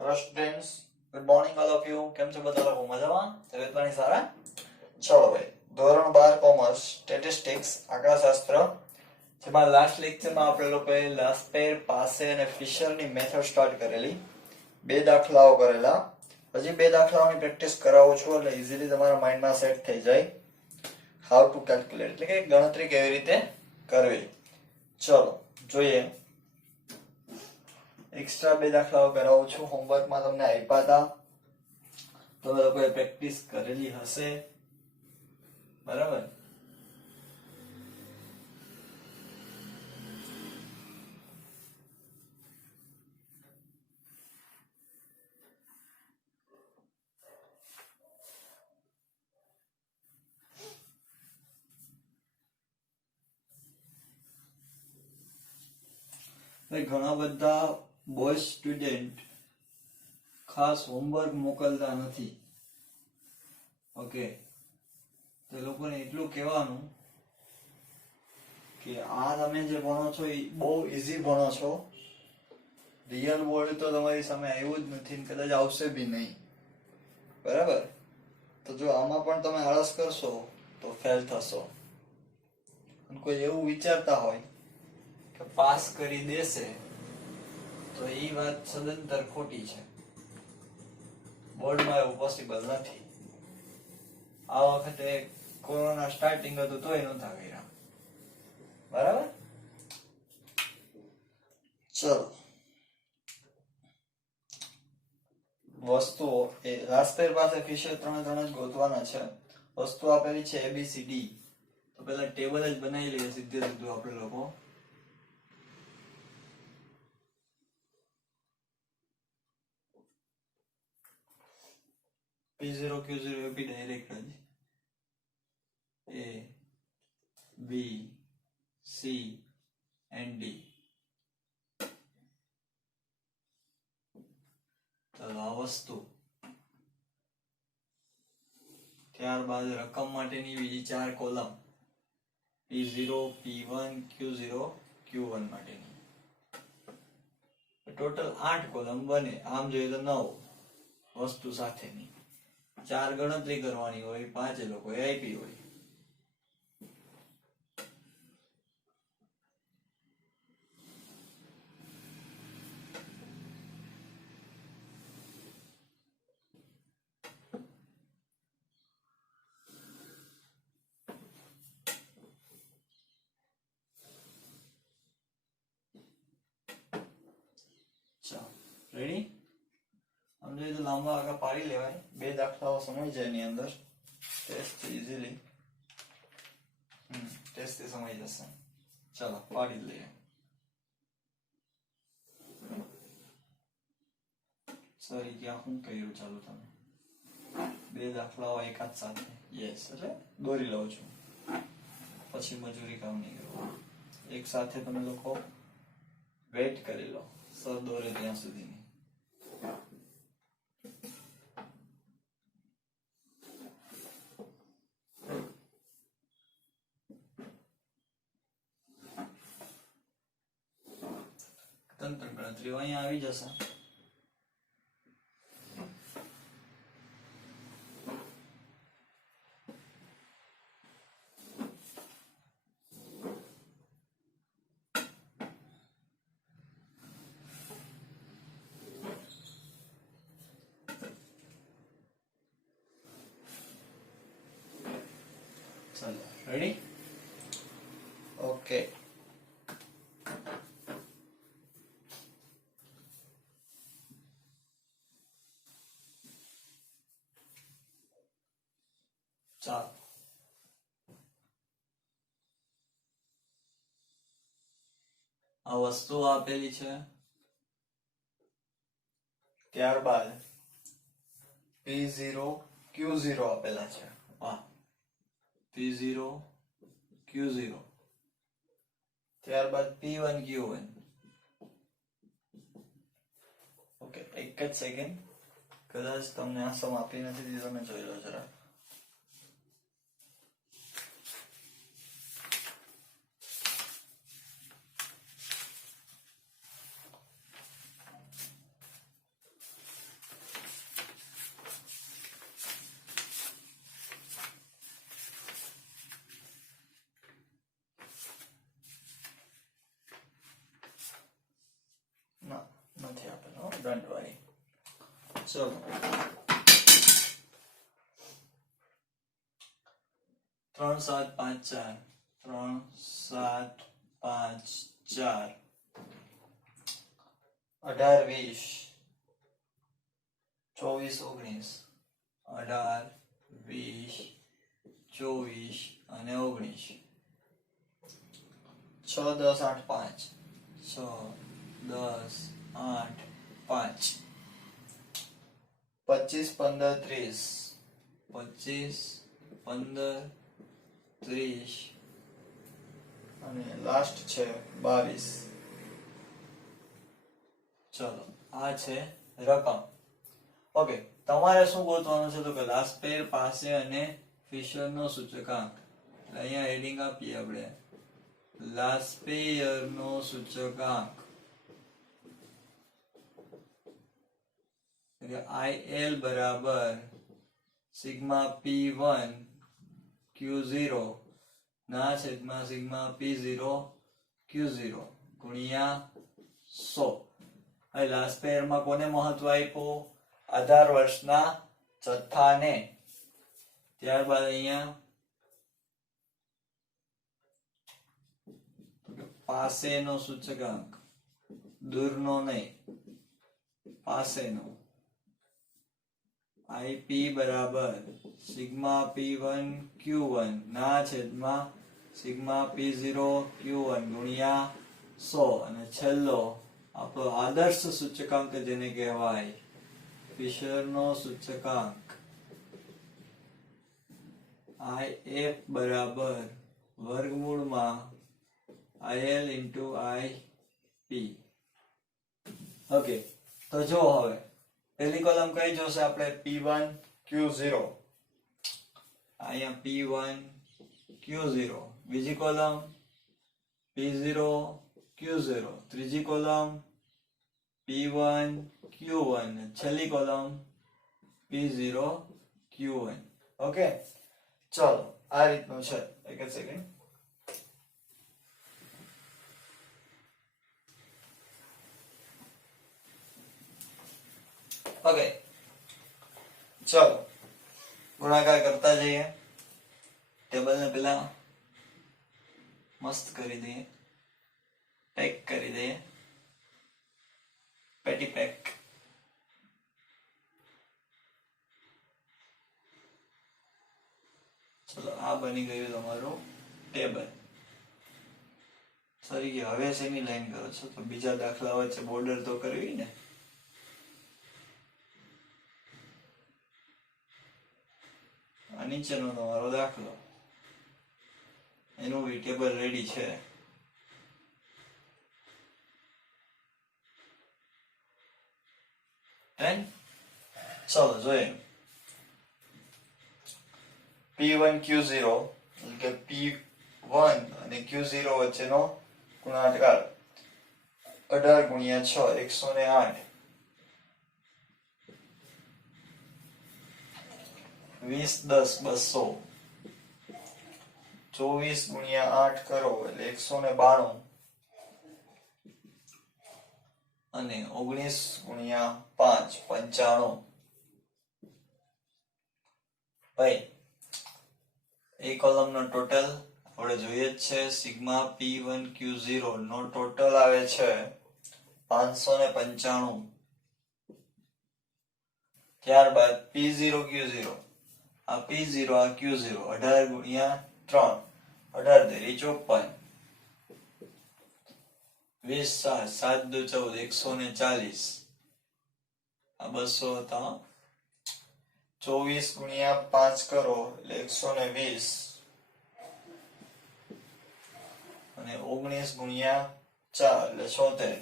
Hello students, good morning all of you. કેમ છો બધા લોકો? મજામાં? તબિયત પાણી સારા? ચલો ભાઈ, ધોરણ 12 કોમર્સ સ્ટેટિસ્ટિક્સ આંકડાશાસ્ત્ર, જેમાં લાસ્ટ લેક્ચરમાં આપણે લોકોએ લાસ્પેર, પાસે અને ફિશરની મેથડ સ્ટાર્ટ કરેલી. 2 દાખલાઓ કરેલા. હજી 2 દાખલાઓની પ્રેક્ટિસ કરાવું છું એટલે ઇઝીલી તમારા માઇન્ડમાં સેટ થઈ જાય. હાઉ ટુ કેલ્ક્યુલેટ, એટલે કે ગણતરી કેવી રીતે કરવી. ચલો જોઈએ. એક્સ્ટ્રા 2 દાખલાઓ કરાવું છું. હોમવર્કમાં તમને આપ્યા હતા, તમે લોકોએ પ્રેક્ટિસ કરેલી હશે, બરાબર? ઘણા બધા બોય સ્ટુડન્ટ ખાસ હોમવર્ક મોકલતા નથી. ઓકે, તો લોકોને એટલું કહેવાનું કે આ તમે જે ભણો છો એ બહુ ઈઝી ભણો છો. રિયલ વર્લ્ડ તો તમારી સામે આવ્યું જ નથી, કદાચ આવશે બી નહીં, બરાબર? તો જો આમાં પણ તમે આળસ કરશો તો ફેલ થશો. કોઈ એવું વિચારતા હોય કે પાસ કરી દેશે, તો એ વાત સદંતર ખોટી છે. બોર્ડમાં એવું પોસિબલ નથી. આ વખતે કોરોના સ્ટાર્ટિંગ હતું તોય નહોતા કર્યા, બરાબર? ચલો, વસ્તુઓ એ રાસ્પેર પાસે ફિશર 3 જ ગોતવાના છે. વસ્તુ આપેલી છે ABCD. તો પેલા ટેબલ જ બનાવી લઈએ સીધે સીધું આપણે લોકો. P0 Q0 AP ડાયરેક્ટ જ A B C and D. ચાલો, આ વસ્તુ. ત્યારબાદ રકમ માટેની બીજી 4 column, P0 P1 Q0 Q1 માટેની. ટોટલ 8 કોલમ બને. આમ જોઈએ તો 9 વસ્તુ સાથેની. 4 ગણતરી કરવાની હોય, 5 એ લોકોએ આપી હોય. રેડી? આમ જોઈએ તો લાંબા આગા પાડી લેવાય. 2 દાખલાઓ સમય જાય એની અંદર. ટેસ્ટ ઇઝીલી ટેસ્ટ સમય જશે. ચાલો પાડી લઈએ. સોરી, ક્યાં હું કર્યું? ચાલો, તમે 2 દાખલાઓ એકાદ સાથે, યસ, એટલે દોરી લઉં છું, પછી મજૂરી કામ નહીં કરવું. એક સાથે તમે લોકો વેઇટ કરી લો સર દોરે ત્યાં સુધીની. તંત્ર ગણતરીઓ અહીંયા આવી જશે. ચાલો, રેડી? ઓકે. ચાલો, આ વસ્તુ આપેલી છે. ત્યારબાદ P0 Q0 આપેલા છે. વાહ, P0 Q0. ત્યારબાદ P1 Q1. ઓકે, એક જ સેકન્ડ. કદાચ તમને આ સમ આપી નથી દીધો, તમે જોઈ લો જરા. Don't worry. ચલો 3 7 5 4 3 7 5 4 18 20 24 19 18 20 24 અને 19 6 10 8 5 6 10 8 5 25 15 30 25 15 30 અને લાસ્ટ છે 22. ચલો આ છે રકમ. ઓકે, તમારે શું ગોતવાનું છે તો કે લાસ્ટ પેર, પાસે અને ફિશરનો સૂચકાંક. અહીંયા હેડિંગ આપીએ આપણે લાસ્ટ પેયરનો સૂચકાંક IL બરાબર સિગ્મા P1 Q0 ના છેદમાં સિગ્મા P0 Q0 ગુણ્યા 100. હવે લાસ્ટ પેયરમાં કોને મહત્વ આપ્યું? આધાર વર્ષના જથ્થાને. ત્યારબાદ અહીંયા પાસેનો સૂચકાંક, દૂરનો નહીં, પાસેનો. IP બરાબર સિગ્મા P1 Q1 ના છેદમાં સિગ્મા P0 Q1 ગુણ્યા 100 અને છેલ્લો આપણો આદર્શ સૂચકાંક જેને કહેવાય ફિશરનો સૂચકાંક IF બરાબર વર્ગમૂળમાં IL into IP. ઓકે, તો જો હવે પહેલી કોલમ કઈ જોશે આપણે? P1 Q0. અહીંયા P1 Q0. બીજી કોલમ P0 Q0. ત્રીજી કોલમ P1 Q1. છેલ્લી કોલમ P0 Q1. ઓકે, ચલો આ રીતનું છે. એક જ સેકન્ડ. ઓકે, ચલો ગુણાકાર કરતા જઈએ. ટેબલને પેલા મસ્ત કરી દઈએ, પેક કરી દઈએ, પેટી પેક. ચલો આ બની ગયું તમારું ટેબલ. સરી ગયું. હવે શેની લાઈન કરો છો? તો બીજા દાખલા વચ્ચે બોર્ડર તો કરવી ને. આ નીચેનો તમારો દાખલો, એનું ટેબલ રેડી છે. ચલો જોઈએ. P1 Q0 એટલે કે P1 અને Q0 વચ્ચેનો ગુણાકાર 18 ગુણ્યા 6 108. 20 10 200. 24 ગુણ્યા 8 કરો એટલે 192 અને 19 ગુણ્યા 5 95. ભાઈ એ કોલમનો ટોટલ આપણે જોઈએ જ છે. સિગ્મા P1 Q0 નો ટોટલ આવે છે 595. ત્યારબાદ P0 Q0, આ P0 આ Q0, 18 ગુણ્યા 3 18 તેરી 54. 20 7 7 2 14 140. આ 200 હતા. 24 ગુણ્યા 5 કરો એટલે 120 અને 19 ગુણ્યા 4 એટલે 76.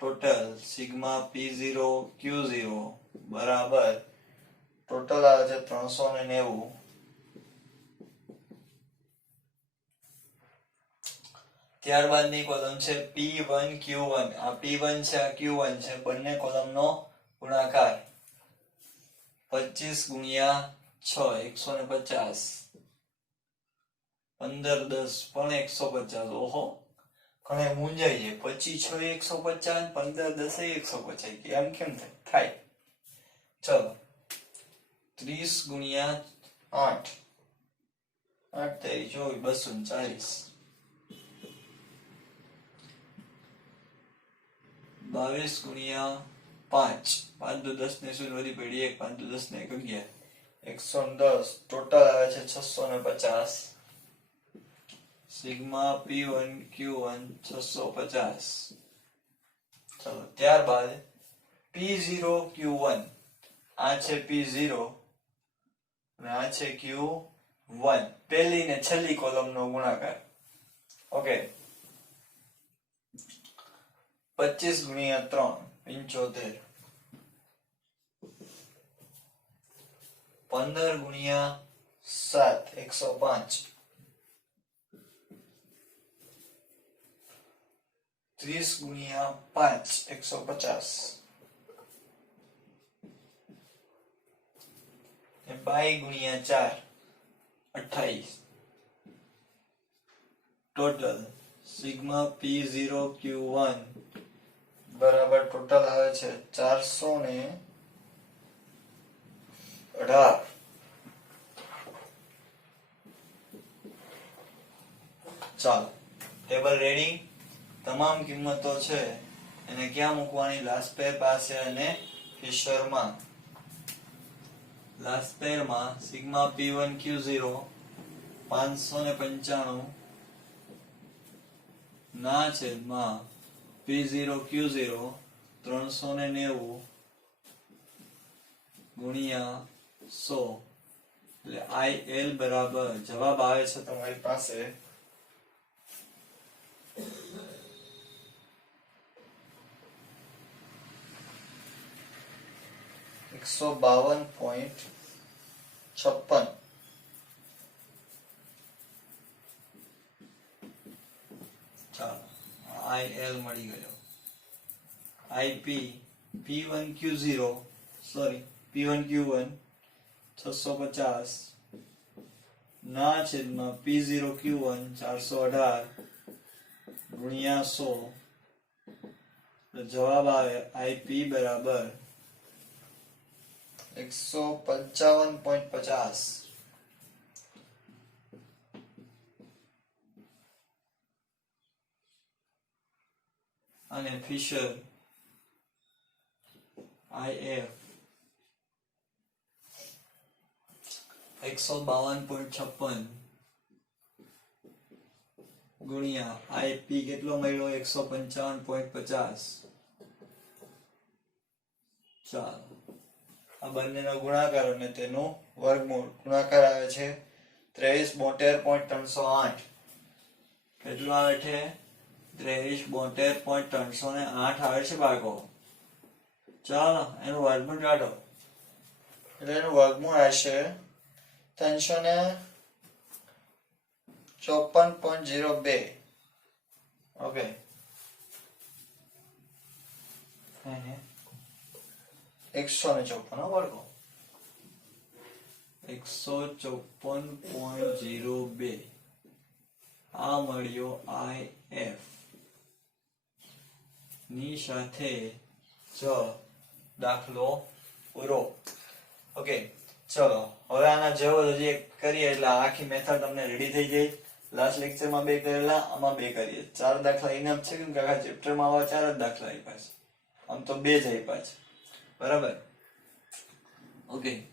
ટોટલ સિગ્મા P0 Q0 બરાબર ટોટલ આવે છે 390. ત્યારબાદની કોલમ છે P1 Q1. આ P1 છે, આ Q1 છે. બંને કોલમનો ગુણાકાર 25 ગુણ્યા 6 150. 15 10 પણ 150. ઓહો, ઘણે મૂંઝાઈ જાય 25 6 150 15 10 150 કે એમ કેમ થાય ચલો 30 ગુણ્યા 8 8 તેરી 240 22 ગુણ્યા 5 5 દુ 10 ને 0 વધી પડી 1 5 દુ 10 ને 1 11 110 ટોટલ આવે છે 650 સિગ્મા p1 q1 650 ચલો ત્યારબાદ p0 q1 આ છે p0 અને આ છે q1 પહેલી ને છેલ્લી કોલમનો ગુણાકાર ઓકે 25 ગુણ્યા 3 75 15 ગુણ્યા 7 105 30 ગુણ્યા 5 150 22 ગુણ્યા 4 28 ટોટલ સિગ્મા p0 q1 બરાબર ટોટલ આવે છે 418 ચાલો ટેબલ રેડી તમામ કિંમતો છે એને ક્યાં મૂકવાની લાસ્પેર પાસે અને ફિશરમાં લાસ્પેરમાં સિગ્મા p1 q0 595 ના છેદમાં p0 q0 390 ગુણ્યા 100 એટલે IL બરાબર જવાબ આવે છે તમારી પાસે 152.56 ચાલો IL મળી ગયો IP P1 Q0 sorry P1 Q1 650 ના છેદમાં P0 Q1 418 ગુણ્યા 100 જવાબ આવે IP બરાબર 155.50 અને ફિશર IF 152.56 ગુણ્યા IP કેટલો મળ્યો 155.50 ચાલો આ બંનેનો ગુણાકાર અને તેનો વર્ગમૂળ ગુણાકાર આવે છે 2372.308 કેટલું આવે છે 2372.308 આવે છે બાળકો ચાલો એનું વર્ગમૂળ કાઢો એટલે એનું વર્ગમૂળ આવશે 354.02 ઓકે 154 બાળકો 154.02 આ મળ્યો IF ની સાથે જ દાખલો પૂરો ઓકે ચલો હવે આના જેવો હજી એક કરીએ એટલે આખી મેથડ તમને રેડી થઈ ગઈ લાસ્ટ લેક્ચરમાં 2 કરેલા આમાં 2 કરીએ 4 દાખલા ઇનફ છે કેમ કે આખા ચેપ્ટરમાં આવા 4 જ દાખલા આપ્યા છે આમ તો 2 જ આપ્યા છે બરાબર ઓકે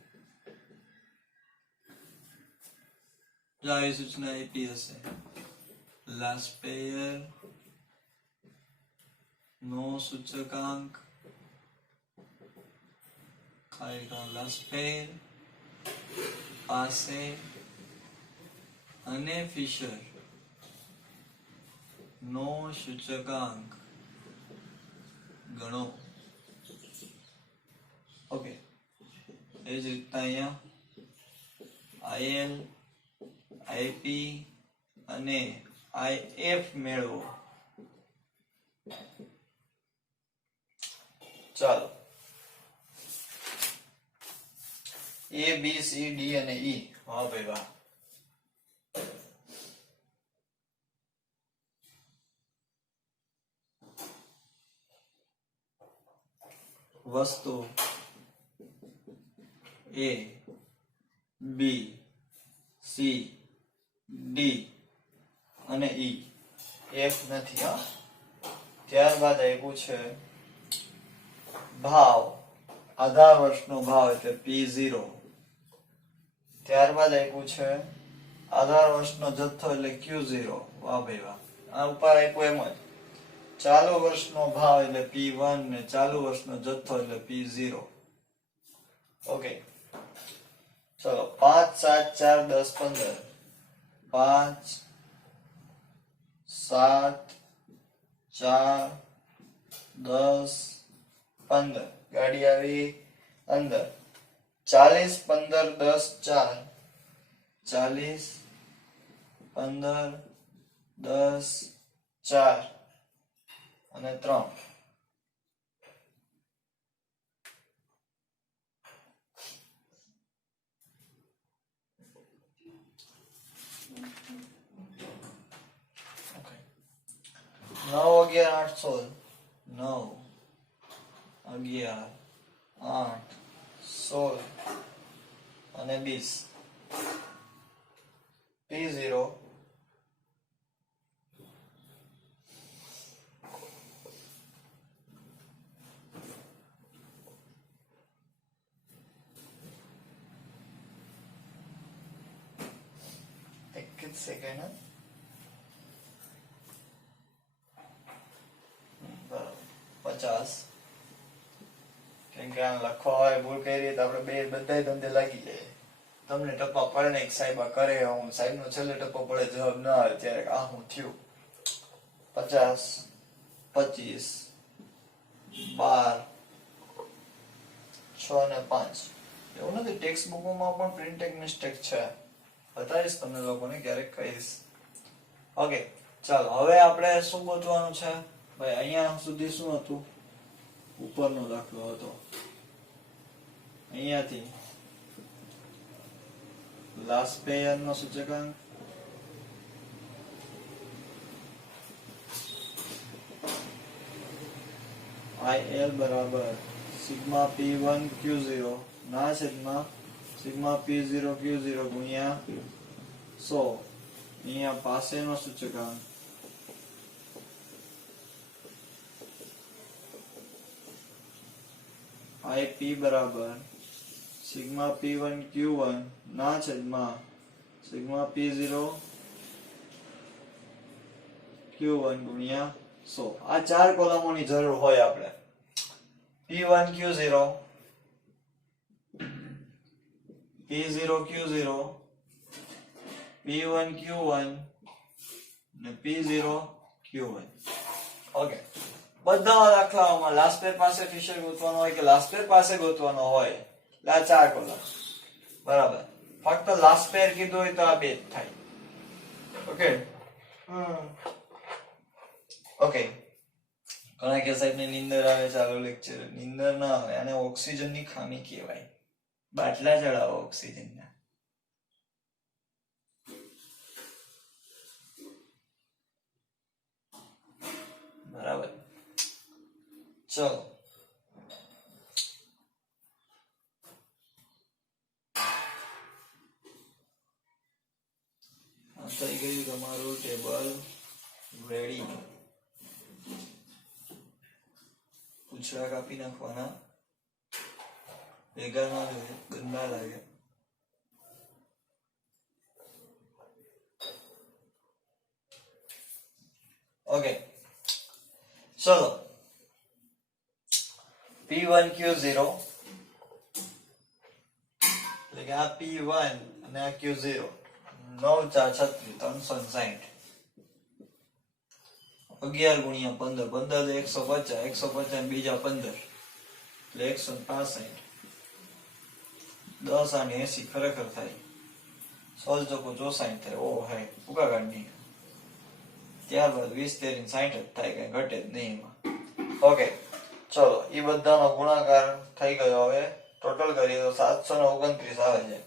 જો આવી સૂચના આપી હશે લાસ્પેયર નો સૂચકાંક ખાલી લાસ્પેયર પાસે અને ફિશર નો સૂચકાંક ગણો ઓકે એ જ રીતના અહીંયા IL IP અને IF મેળવો ચાલો A B C D અને E વાહ ભાઈ વાહ વસ્તુ A, B, C, D અને E એક નથી હા. ત્યારબાદ આપ્યું છે ભાવ, આધાર વર્ષનો ભાવ એટલે P0. ત્યારબાદ આપ્યું છે આધાર વર્ષનો જથ્થો એટલે Q0. વાહ ભાઈ વાહ. આ ઉપર આપ્યું એમ જ ચાલુ વર્ષનો ભાવ એટલે P1 ને ચાલુ વર્ષનો જથ્થો એટલે P0. ઓકે ચલો 5, 7, 4, 10, 15. 5, 7, 4, 10, 15. ગાડી આવી અંદર. 40, 15, 10, 4. 40, 15, 10, 4 અને 3. નવ અગિયાર 8, 16. 9, 11, 8, 16 અને 20. P0 એક જ સેકન્ડ. બરાબર 50. કેમ કે આ લખવા હોય ભૂલ કરી તો આપણે બધાય ધંધે લાગી જાય. તમને ટપ્પા પડે ને એક સાહેબ કરે, હું સાહેબ નો છેલ્લે ટપ્પો પડે જવાબ ના આવે ત્યારે આ હું થયું. 50, 25, 12, 6 ને 5. એવું નથી, ટેક્સ્ટ બુકમાં પણ પ્રિન્ટિંગ મિસ્ટેક છે, બતાવીશ તમને લોકોને ક્યારેક કહીશ. ઓકે ચાલો હવે આપણે શું ગોતવાનું છે ભાઈ. અહીંયા સુધી શું હતું? ઉપરનો દાખલો હતો. અહીંયાથી લાસ્ટ પેયર નો સૂચકાંક IL બરાબર સિગ્મા P1 Q0 ના છેદમાં સિગ્મા P0 Q0 ગુણ્યા 100. અહીંયા પાસેનો સૂચકાંક IP બરાબર સિગ્મા P1 Q1 ના છેદમાં સિગ્મા P0 Q1 ગુણ્યા 100. આ ચાર કોલમોની જરૂર હોય આપણે. P1 Q0, P0 Q0, P1 Q1 ને P0 Q1. ઓકે બધા દાખલાઓમાં લાસ્ટ પેર પાસે ફિશર ગોતવાનો હોય કે લાસ્ટ પેર પાસે ગોતવાનો હોય એટલે આ ચાર કોલમ બરાબર. ફક્ત લાસ્ટ પેર કીધું હોય તો આ બે જ થાય. ઓકે ઓકે ઘણા કે સાહેબ ને નીંદર આવે ચાલો લેક્ચર. નીંદર ના આવે, આને ઓક્સિજન ની ખામી કહેવાય. બાટલા ચડાવો ઓક્સિજન ના. બરાબર ચલો થઈ ગયું તમારું ટેબલ રેડી. પૂછડા કાપી નાખવાના, ભેગા ના જોઈએ, ગંદા લાગે. ઓકે ચલો P1 Q0 એટલે કે આ P1 અને આ Q0 9 4 36 360. 11 ગુણ્યા 15, 15 તો 150, 150 બીજા 15 એટલે 165. 10 અને 80 ખરેખર થાય. 16 ચોકો 64 થાય. ઓ હાય ઉકા કાઢની. ત્યારબાદ 20 13 60 જ થાય, કઈ ઘટે જ નહીં એમાં. ઓકે ચલો એ બધાનો ગુણાકાર થઈ ગયો. હવે ટોટલ કરીએ તો 729 આવે છે.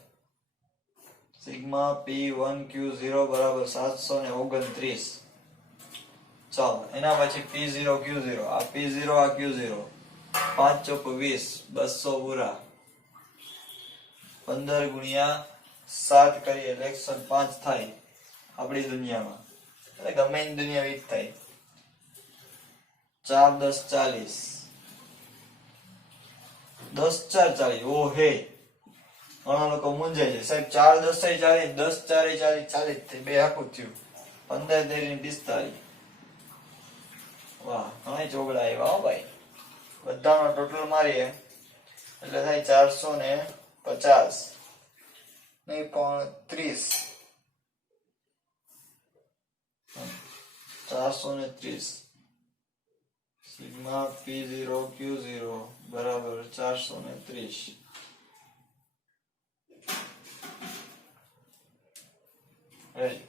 સિગ્મા P1 Q0 બરાબર 729. ચાલો એના પછી P0 Q0, આ P0 આ Q0 5 ચોક 20, 200 પૂરા. 15 ગુણ્યા 7 કરીએ એટલે 105 થાય આપણી દુનિયામાં. એટલે ગમે એની દુનિયા વીક થાય. 4 10 40, 10 4 40. ઓ હે, ઘણા લોકો મૂંઝાય છે સાહેબ. 4 10 40, 10 4 40, 40 થી બે આખું થયું. 15 13 45. વાહ, ઘણા ચોગડા આવ્યા હો ભાઈ. બધાનો ટોટલ મારીએ એટલે થાય 450 નહીં પણ 30. 430 સિગ્મા P0 Q0 બરાબર 430. રેડી.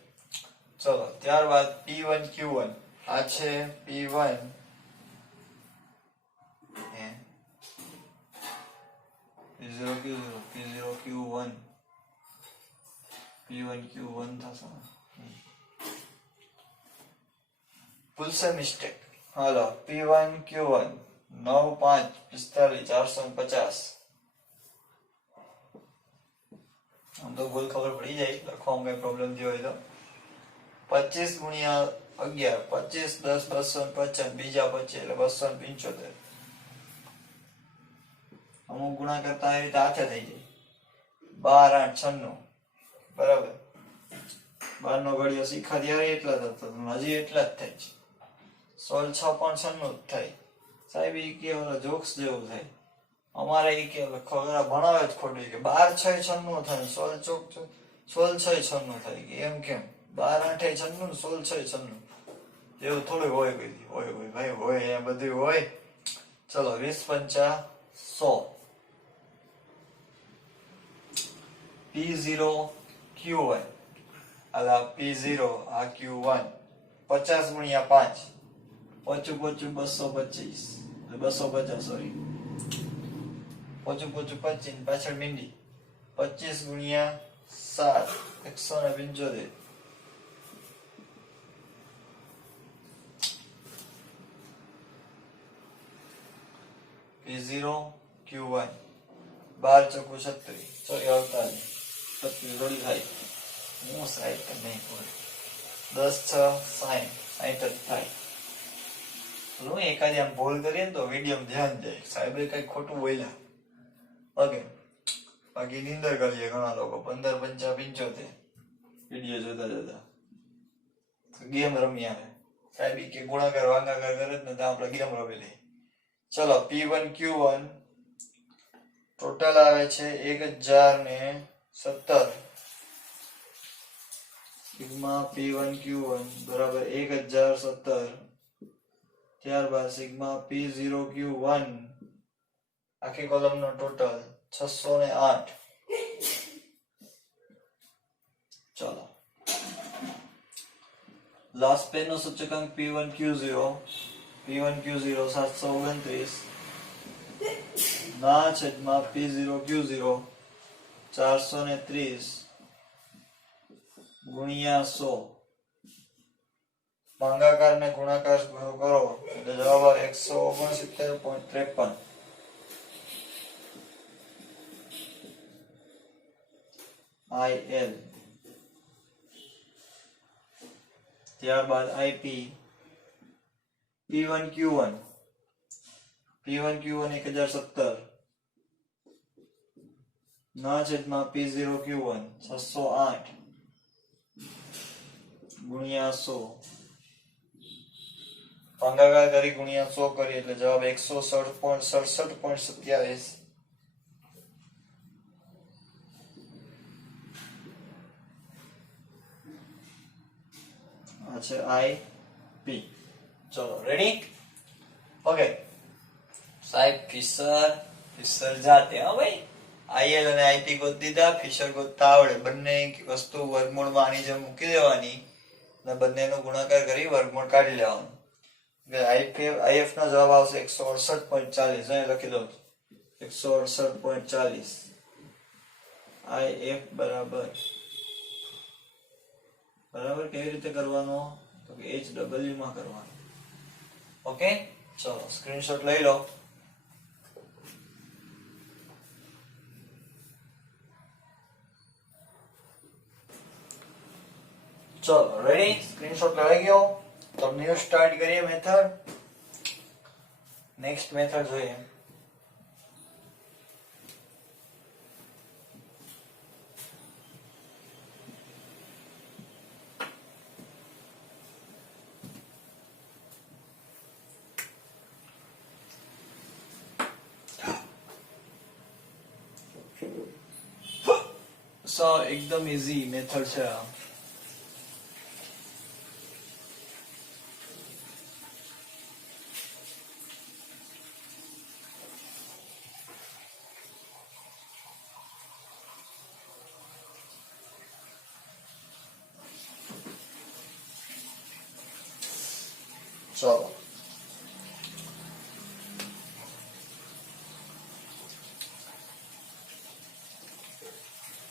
ચલો ત્યારબાદ P1 Q1. આ છે P1 P0 Q0 P0 Q1 P1 Q1 થશે. ભૂલશે મિસ્ટેક. હાલો P1 Q1 9 5 45 450. આમ તો ભૂલ ખબર પડી જાય, લખવામાં કઈ પ્રોબ્લેમ થયો હોય તો. 25 ગુણ્યા 11, 25 10 255, બીજા 25 એટલે 275. અમુક ગુણા કરતા આવી રીતે હાથે થઈ જાય. 12 8 96 બરાબર. 12 નો ઘડિયો શીખા ત્યારે એટલા જ હતો, હજી એટલા જ થાય છે. 16 6 પણ 96 જ થાય. સાહેબ એ કે ઓલા જોક્સ જેવું થાય. અમારે એ કે ખોરા ભણાવે જ ખોટું કે 12 6 96 થાય, 16 ચોક 16 6 96 થાય કે એમ કેમ? 12 8 96, 16 6 96 એવું થોડું હોય. હોય ભાઈ હોય, એ બધું હોય. ચલો 20 5 100. P0 Q1 અલા P0 આ Q1 50 ગુણ્યા 5 પોચું 225 250 સોરી પોચું 25 પાછળ મીંડી 25 ગુણ્યા 7 175. P0 Q1 12 ચોકુ 36 સોરી 48 36 જોડી થાય. હું સાઈડ નહીં હોય 10 6 60 60 જ થાય. હું એકાદી આમ ભૂલ કરીએ ને તો વિડીયો ધ્યાન જાય. સાહેબે કઈ ખોટું બોલ્યા. ઓકે, બાકી નીંદર કરીએ ઘણા લોકો 15 5 75 વિડીયો જોતા જોતા ગેમ રમી આવે. સાહેબ કે ગુણાકાર ભાગાકાર કરે ને તો આપણે ગેમ રમી લઈએ. ચલો P1 Q1 ટોટલ આવે છે 1017. સિગ્મા P1 Q1 બરાબર 1017. ત્યારબાદ સિગ્મા P0 Q1 આખી કોલમ નો ટોટલ 608. ચલો લાસ્ટ પેજ નો સૂચકાંક P1 Q0 729 ના છેદમાં P0 Q0 430 ગુણ્યા 100. ભાગાકાર ને ગુણાકાર કરો એટલે જવાબ આવે 169.53. IL. ત્યારબાદ IP P1 Q1 1017 ના છેદમાં P0 Q1 608 ગુણ્યા 100. ભાગાકાર કરી ગુણ્યા 100 કરી એટલે જવાબ 167.27. આ છે IP. ચલો રેડી. ઓકે સાહેબ ફિશર જાતે હા ભાઈ IL અને IP ગોત દીધા. ફિશર ગોતતા આવડે. બંને વસ્તુ વર્ગમૂળમાં આની જેમ મૂકી દેવાની અને બંનેનો ગુણાકાર કરી વર્ગમૂળ કાઢી લેવાનું. IF નો જવાબ આવશે 168.40. અહીં લખી દઉં 168.40. IF બરાબર કેવી રીતે કરવાનો તો કે HW માં કરવાનો. ઓકે ચલો સ્ક્રીનશોટ લઈ લો. ચલો રેડી, સ્ક્રીનશોટ લેવાઈ ગયો. તો ન્યુ સ્ટાર્ટ કરીએ મેથડ. નેક્સ્ટ મેથડ જોઈએ. એકદમ ઈઝી મેથડ છે આ. ચલો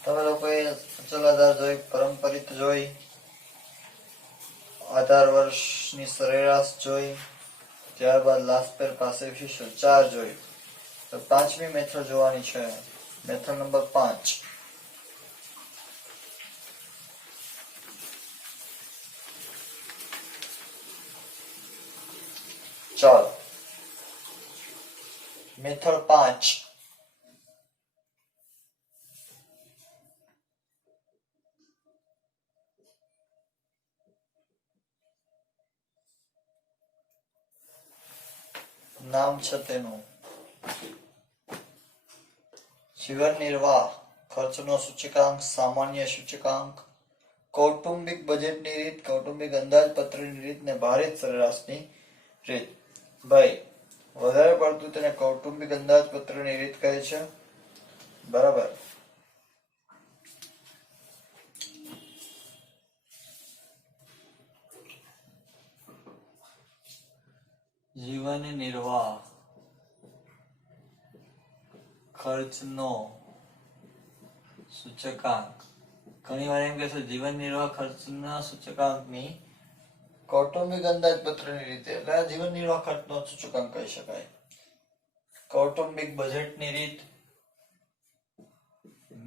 તમે લોકોએ અચલ આધાર જોઈ, પરંપરિત જોઈ, આધાર વર્ષની સરેરાશ જોઈ, ત્યારબાદ લાસ્ટ પેર પાસે ફિશર 4 જોઈ. તો પાંચમી મેથડ જોવાની છે, મેથડ નંબર 5. ચાલો મેથડ 5. નામ છે તેનું જીવન નિર્વાહ ખર્ચનો સૂચકાંક, સામાન્ય સૂચકાંક, કૌટુંબિક બજેટની રીત, કૌટુંબિક અંદાજપત્રની રીત ને ભારિત સરેરાશની રીત. ભાઈ વધારે પડતું તેને કૌટુંબિક અંદાજપત્રની રીત કહે છે, બરાબર. જીવન નિર્વાહ ખર્ચનો સૂચકાંક. ઘણી વાર એમ કહેશે જીવન નિર્વાહ ખર્ચના સૂચકાંકની કૌટુંબિક અંદાજપત્રની રીતે, એટલે જીવન નિર્વાહ ખર્ચનો સૂચકાંક કહી શકાય. કૌટુંબિક બજેટની રીત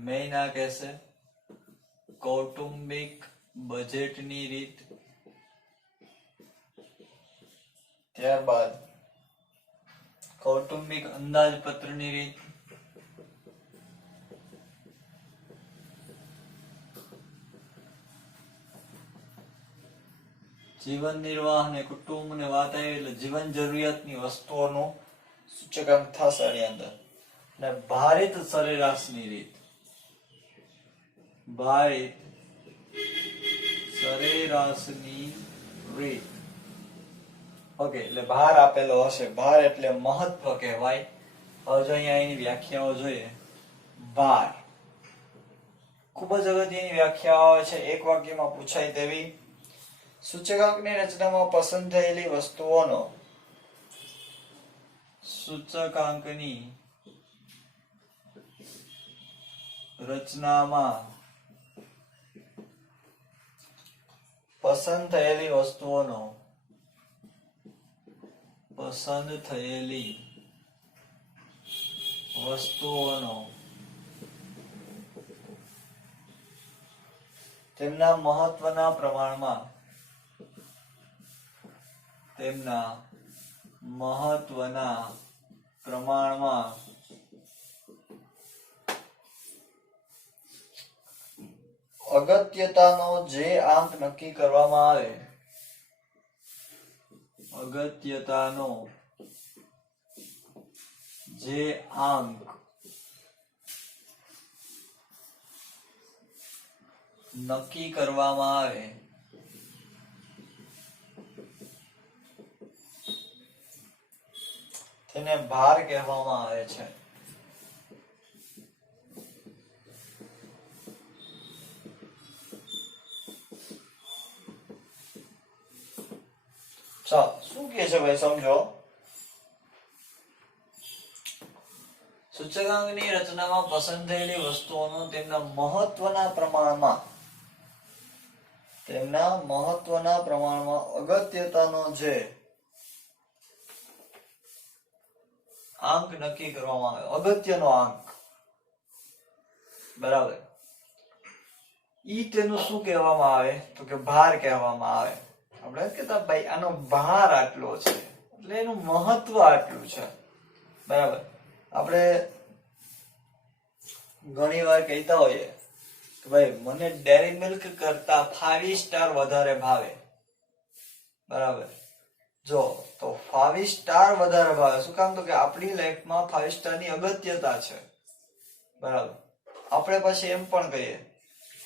મેઇન આ કહેશે, કૌટુંબિક બજેટની રીત. ત્યારબાદ કૌટુંબિક અંદાજપત્રની રીત. જીવન નિર્વાહ અને કુટુંબ ને વાત આવી એટલે જીવન જરૂરિયાતની વસ્તુઓનું સૂચકાંક થશે આની અંદર. અને ભારિત સરેરાશની રીત, ભારિત સરેરાશની રીત. ઓકે, એટલે ભાર આપેલો હશે, ભાર એટલે મહત્વ કહેવાય. હવે જો અહીંયા એની વ્યાખ્યાઓ જોઈએ. ભાર ખૂબ જ અગત્યની વ્યાખ્યાઓ છે, એક વાક્યમાં પૂછાય તેવી. સૂચકાંકની રચનામાં પસંદ થયેલી વસ્તુઓનો સૂચકાંકની રચનામાં પસંદ થયેલી વસ્તુઓનો તેમના મહત્વના પ્રમાણમાં અગત્યતાનો જે આંક નક્કી કરવામાં આવે, અગત્યતાનો જે આંક નક્કી કરવામાં આવે તેને ભાર કહેવામાં આવે છે. ચાલો શું કહે છે ભાઈ, સમજો. સૂચકાંકની રચનામાં પસંદ થયેલી વસ્તુઓનો તેમના મહત્વના પ્રમાણમાં અગત્યતાનો જે આંક નક્કી કરવામાં આવે, અગત્યનો આંક, બરાબર, ઈ તેનું શું કહેવામાં આવે તો કે ભાર કહેવામાં આવે. આપણે કહેતા ભાઈ આનો ભાર આટલો છે એટલે એનું મહત્વ આટલું છે. બરાબર. આપણે ઘણી વાર કહેતા હોઈએ કે ભાઈ મને ડેરી મિલ્ક કરતા 5 સ્ટાર વધારે ભાવે. બરાબર. જો તો 5 સ્ટાર વધારે ભાવે શું કામ તો કે આપણી લાઈફમાં 5 સ્ટારની અગત્યતા છે. બરાબર. આપણે પછી એમ પણ કહીએ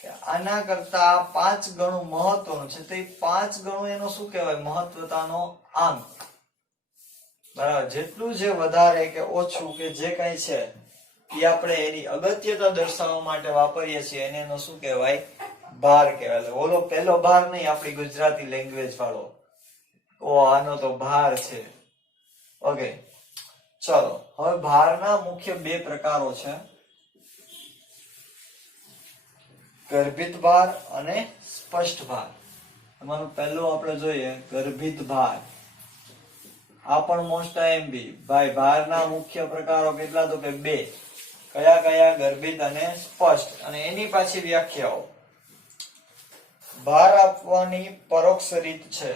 કે આના કરતા 5 ગણું મહત્વનું છે તો એ 5 ગણું એનો શું કહેવાય મહત્વતાનો આંક. બરાબર. જેટલું જે વધારે કે ઓછું કે જે કઈ છે એ આપણે એની અગત્યતા દર્શાવવા માટે વાપરીએ છીએ એને એનો શું કહેવાય ભાર કહેવાય. ઓલો પહેલો ભાર નહીં આપણી ગુજરાતી લેંગ્વેજ વાળો ઓ આનો તો ભાર છે. ઓકે ચલો હવે ભારના મુખ્ય બે પ્રકારો છે ગર્ભિત ભાર અને સ્પષ્ટ ભાર. એમાંનું પહેલું આપણે જોઈએ ગર્ભિત ભાર. આ પણ મોસ્ટ આઈએમપી ભાઈ ભારના મુખ્ય પ્રકારો કેટલા તો કે બે. કયા કયા ગર્ભિત અને સ્પષ્ટ અને એની પાછી વ્યાખ્યાઓ. ભાર આપવાની પરોક્ષ રીત છે.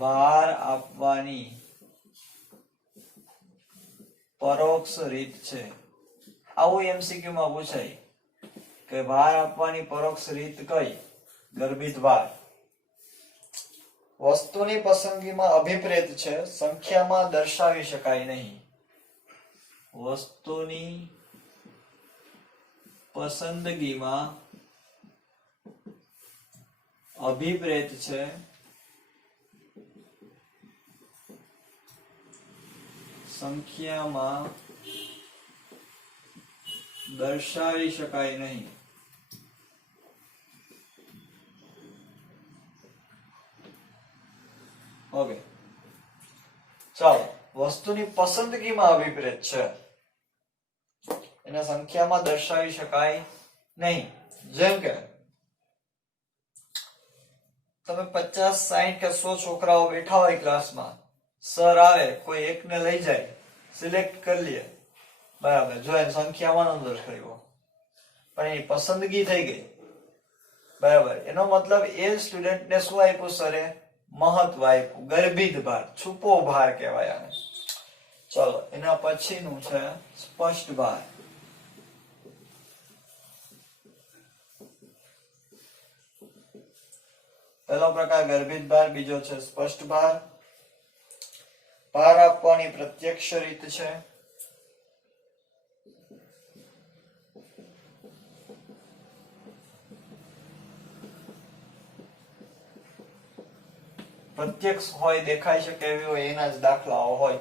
ભાર આપવાની પરોક્ષ રીત છે. આવું એમસીક્યુ માં પૂછાય કે ભાર આપવાની પરોક્ષ રીત કઈ ગર્ભિત ભાર. વસ્તુની પસંદગીમાં અભિપ્રેત છે સંખ્યામાં દર્શાવી શકાય નહીં. વસ્તુની પસંદગીમાં અભિપ્રેત છે સંખ્યામાં દર્શાવી શકાય નહીં. ઓકે ચાલો વસ્તુની પસંદગીમાં અભિપ્રેત છે એને સંખ્યામાં દર્શાવી શકાય નહીં. જેમ કે તમે 50 60 કે 100 છોકરાઓ બેઠા હોય ક્લાસમાં સર આવે કોઈ એકને લઈ જાય સિલેક્ટ કરી લે. બરાબર. જો એને સંખ્યામાં ન દર્શાવ્યો પણ એની પસંદગી થઈ ગઈ. બરાબર. એનો મતલબ એ સ્ટુડન્ટને શું આપ્યું સરે મહત્વ આપ્યું. ગર્ભિત ભાર છુપો ભાર કહેવાય આને. ચલો એના પછીનું છે સ્પષ્ટ ભાર. પહેલો પ્રકાર ગર્ભિત ભાર બીજો છે સ્પષ્ટ ભાર. ભાર આપવાની પ્રત્યક્ષ રીત છે. પ્રત્યક્ષ હોય દેખાઈ શકે એવી હોય એના જ દાખલાઓ હોય.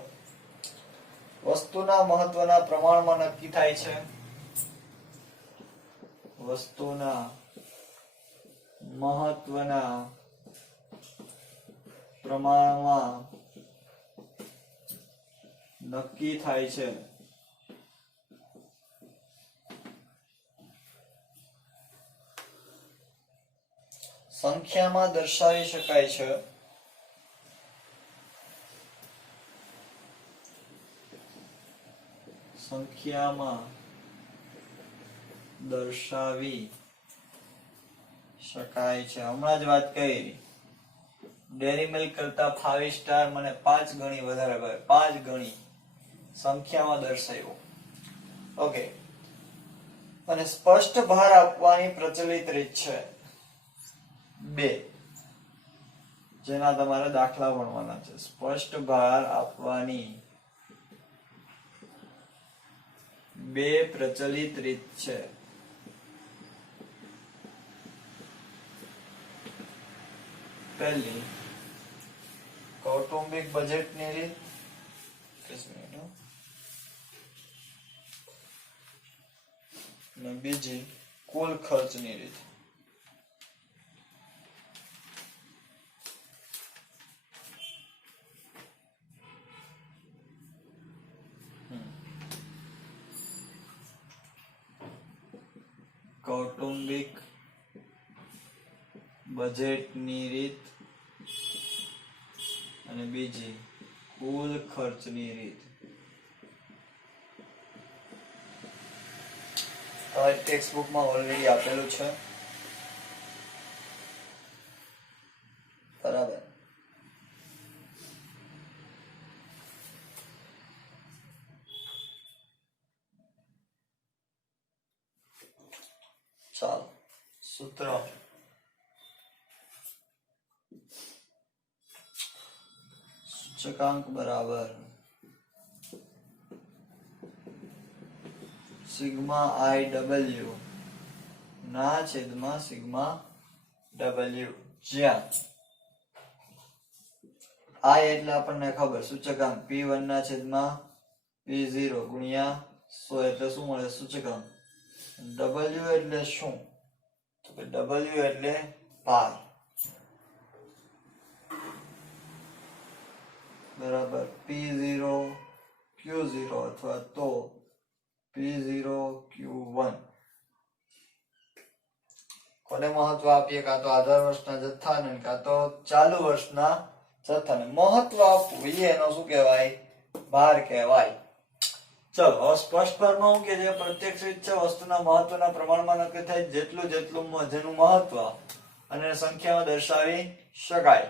વસ્તુના મહત્વના પ્રમાણમાં નક્કી થાય છે. વસ્તુના મહત્વના પ્રમાણમાં નક્કી થાય છે. સંખ્યામાં દર્શાવી શકાય છે. સંખ્યામાં દર્શાવી શકાય છે. હમણાં જ વાત કરી ડેરી મિલ્ક કરતા 5 સ્ટાર મને 5 ગણી વધારે ભાવે. 5 ગણી સંખ્યામાં દર્શાવ્યો. ઓકે અને સ્પષ્ટ ભાર આપવાની પ્રચલિત રીત છે બે જેના તમારે દાખલા ભણવાના છે. સ્પષ્ટ ભાર આપવાની બે પ્રચલિત રીત છે. પહેલી કૌટુંબિક બજેટની રીત. અને બીજી કુલ ખર્ચની રીત. કૌટુંબિક બજેટની રીત અને બીજી કુલ ખર્ચની રીત. તમારી ટેક્સ્ટ બુકમાં ઓલરેડી આપેલું છે, બરાબર. ચાલો, સૂત્ર સૂચકાંક બરાબર સિગ્મા આઈ ડબલ્યુ ના છેદમાં સિગ્મા ડબલ્યુ, જ્યાં આઈ એટલે આપણને ખબર સૂચકાંક P1 ના છેદમાં P0 ગુણ્યા 100 એટલે શું મળે સૂચકાંક. ડબલ્યુ એટલે શું? તો કે ડબલ્યુ એટલે ભાર, બરાબર. P0 Q0 અથવા તો P0 Q1. કોને મહત્વ આપીએ? કાં તો આધાર વર્ષના જથ્થાને, કાં તો ચાલુ વર્ષના જથ્થાને મહત્વ આપવું, એનો શું કહેવાય? ભાર કહેવાય. ચલો, હવે સ્પષ્ટ ભારમાં શું કે છે? પ્રત્યક્ષ રીત છે વસ્તુના મહત્વના પ્રમાણમાં નક્કી થાય જેનું મહત્વ અને સંખ્યામાં દર્શાવી શકાય.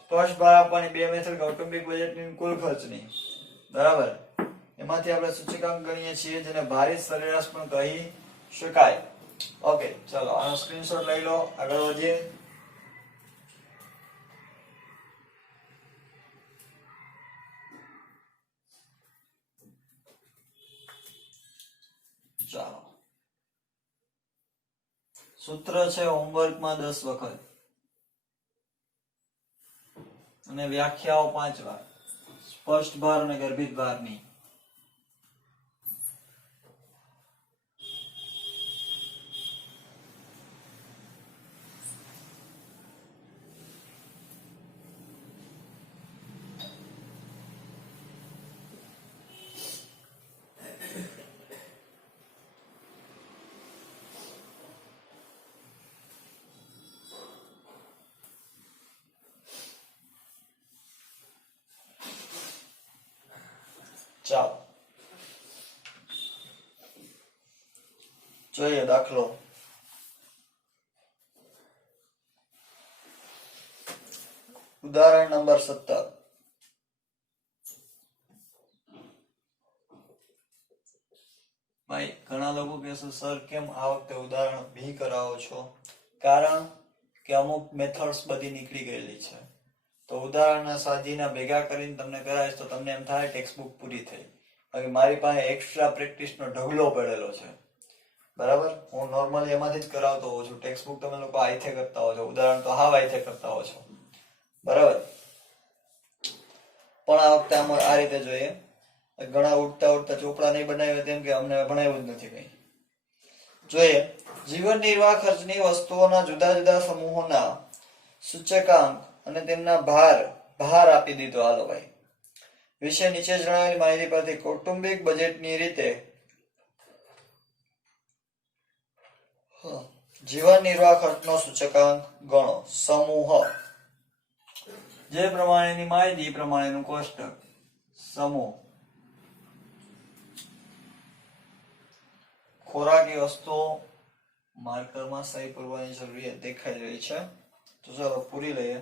સ્પષ્ટ ભાર આપવાની બે મેથડ: કૌટુંબિક બજેટની કુલ ખર્ચની, બરાબર. એમાંથી આપણે સૂચકાંક ગણીએ છીએ, જેને ભારિત સરેરાશ પણ કહી શકાય. ઓકે, ચલો આનો સ્ક્રીનશોટ લઈ લો, આગળ વધીએ. ચાલો, સૂત્ર છે હોમવર્કમાં 10 વખત અને વ્યાખ્યાઓ 5 વાર, સ્પષ્ટ ભાર અને ગર્ભિત ભારની. ચાલો જોઈએ દાખલો. ઉદાહરણ નંબર 17. ભાઈ ઘણા લોકો કહેશે સર કેમ આ વખતે ઉદાહરણ બી કરાવો છો? કારણ કે અમુક મેથડ્સ બધી નીકળી ગયેલી છે, તો ઉદાહરણના સાજીના ભેગા કરીને તમને કરાવીશ તો તમને એમ થાય ટેક્સ્ટ બુક પૂરી થઈ. બાકી મારી પાસે એક્સ્ટ્રા પ્રેક્ટિસનો ઢગલો પડેલો છે, બરાબર. હું નોર્મલી એમાંથી જ કરાવતો હોઉં છું. ટેક્સ્ટ બુક તમે લોકો આઈથે કરતા હો છો, ઉદાહરણ તો હાવ આઈથે કરતા હો છો, બરાબર. પણ આ વખતે આ રીતે જોઈએ. ઘણા ઉડતા ચોપડા નહીં બનાવ્યા તેમ કે અમને ભણાવ્યું જ નથી કઈ. જોઈએ, જીવન નિર્વાહ ખર્ચની વસ્તુઓના જુદા જુદા સમૂહોના સૂચકાંક અને તેમના ભાર આપી દીધો. હાલો ભાઈ, વિશે નીચે જણાવેલી માહિતી પરથી કૌટુંબિક બજેટની રીતે જીવન નિર્વાહ ખર્ચનો સૂચકાંક ગણો. સમૂહ જે પ્રમાણેની માહિતી એ પ્રમાણેનું કોષ્ટક. સમૂહ ખોરાકી વસ્તુઓ, માર્કરમાં સહી પૂરવાની જરૂરિયાત દેખાઈ રહી છે, તો ચાલો પૂરી લઈએ.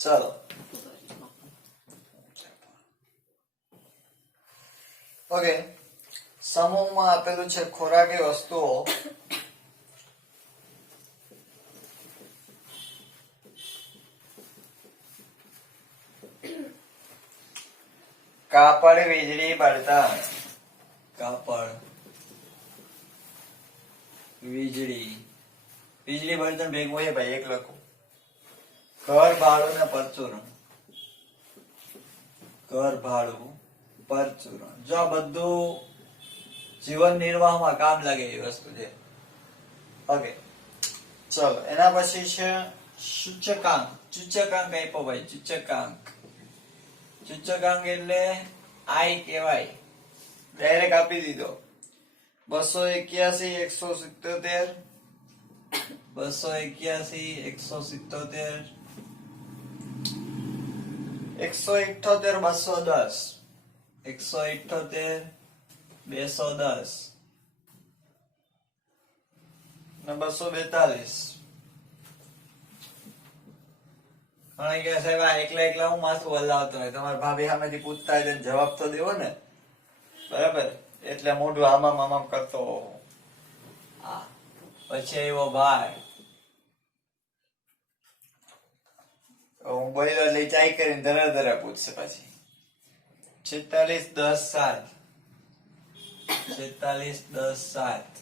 ચાલો, ઓકે. સમૂહમાં આપેલું છે ખોરાકી વસ્તુઓ, કાપડ, વીજળી, બળતણ. કાપડ, વીજળી બળતણ ભેગું હોય ભાઈ, એક લખો. ઘર ભાડું ને પરચુરણ. ઘર ભાડું, પરચુરણ. જો આ બધું જીવન નિર્વાહમાં કામ લાગે એ વસ્તુ છે. ઓકે, ચલો એના પછી છે સૂચકાંક. સૂચકાંક આપ્યો ભાઈ, સૂચકાંક. સૂચકાંક એટલે આઈ કહેવાય, ડાયરેક્ટ આપી દીધો 281 177 281 177 178 210 178 210 ને 242 ઘણા કે સાહેબ આ એકલા હું માથું હલાવતો હોય તમારા ભાભી સામેથી પૂછતા હોય તો જવાબ તો દેવો ને બરાબર એટલે મોઢું આમામ કરતો પછી એવો ભાઈ હું બોલ્યો એટલે ચાઈ કરીને ધરા પૂછશે પછી 46 10 7 46 10 7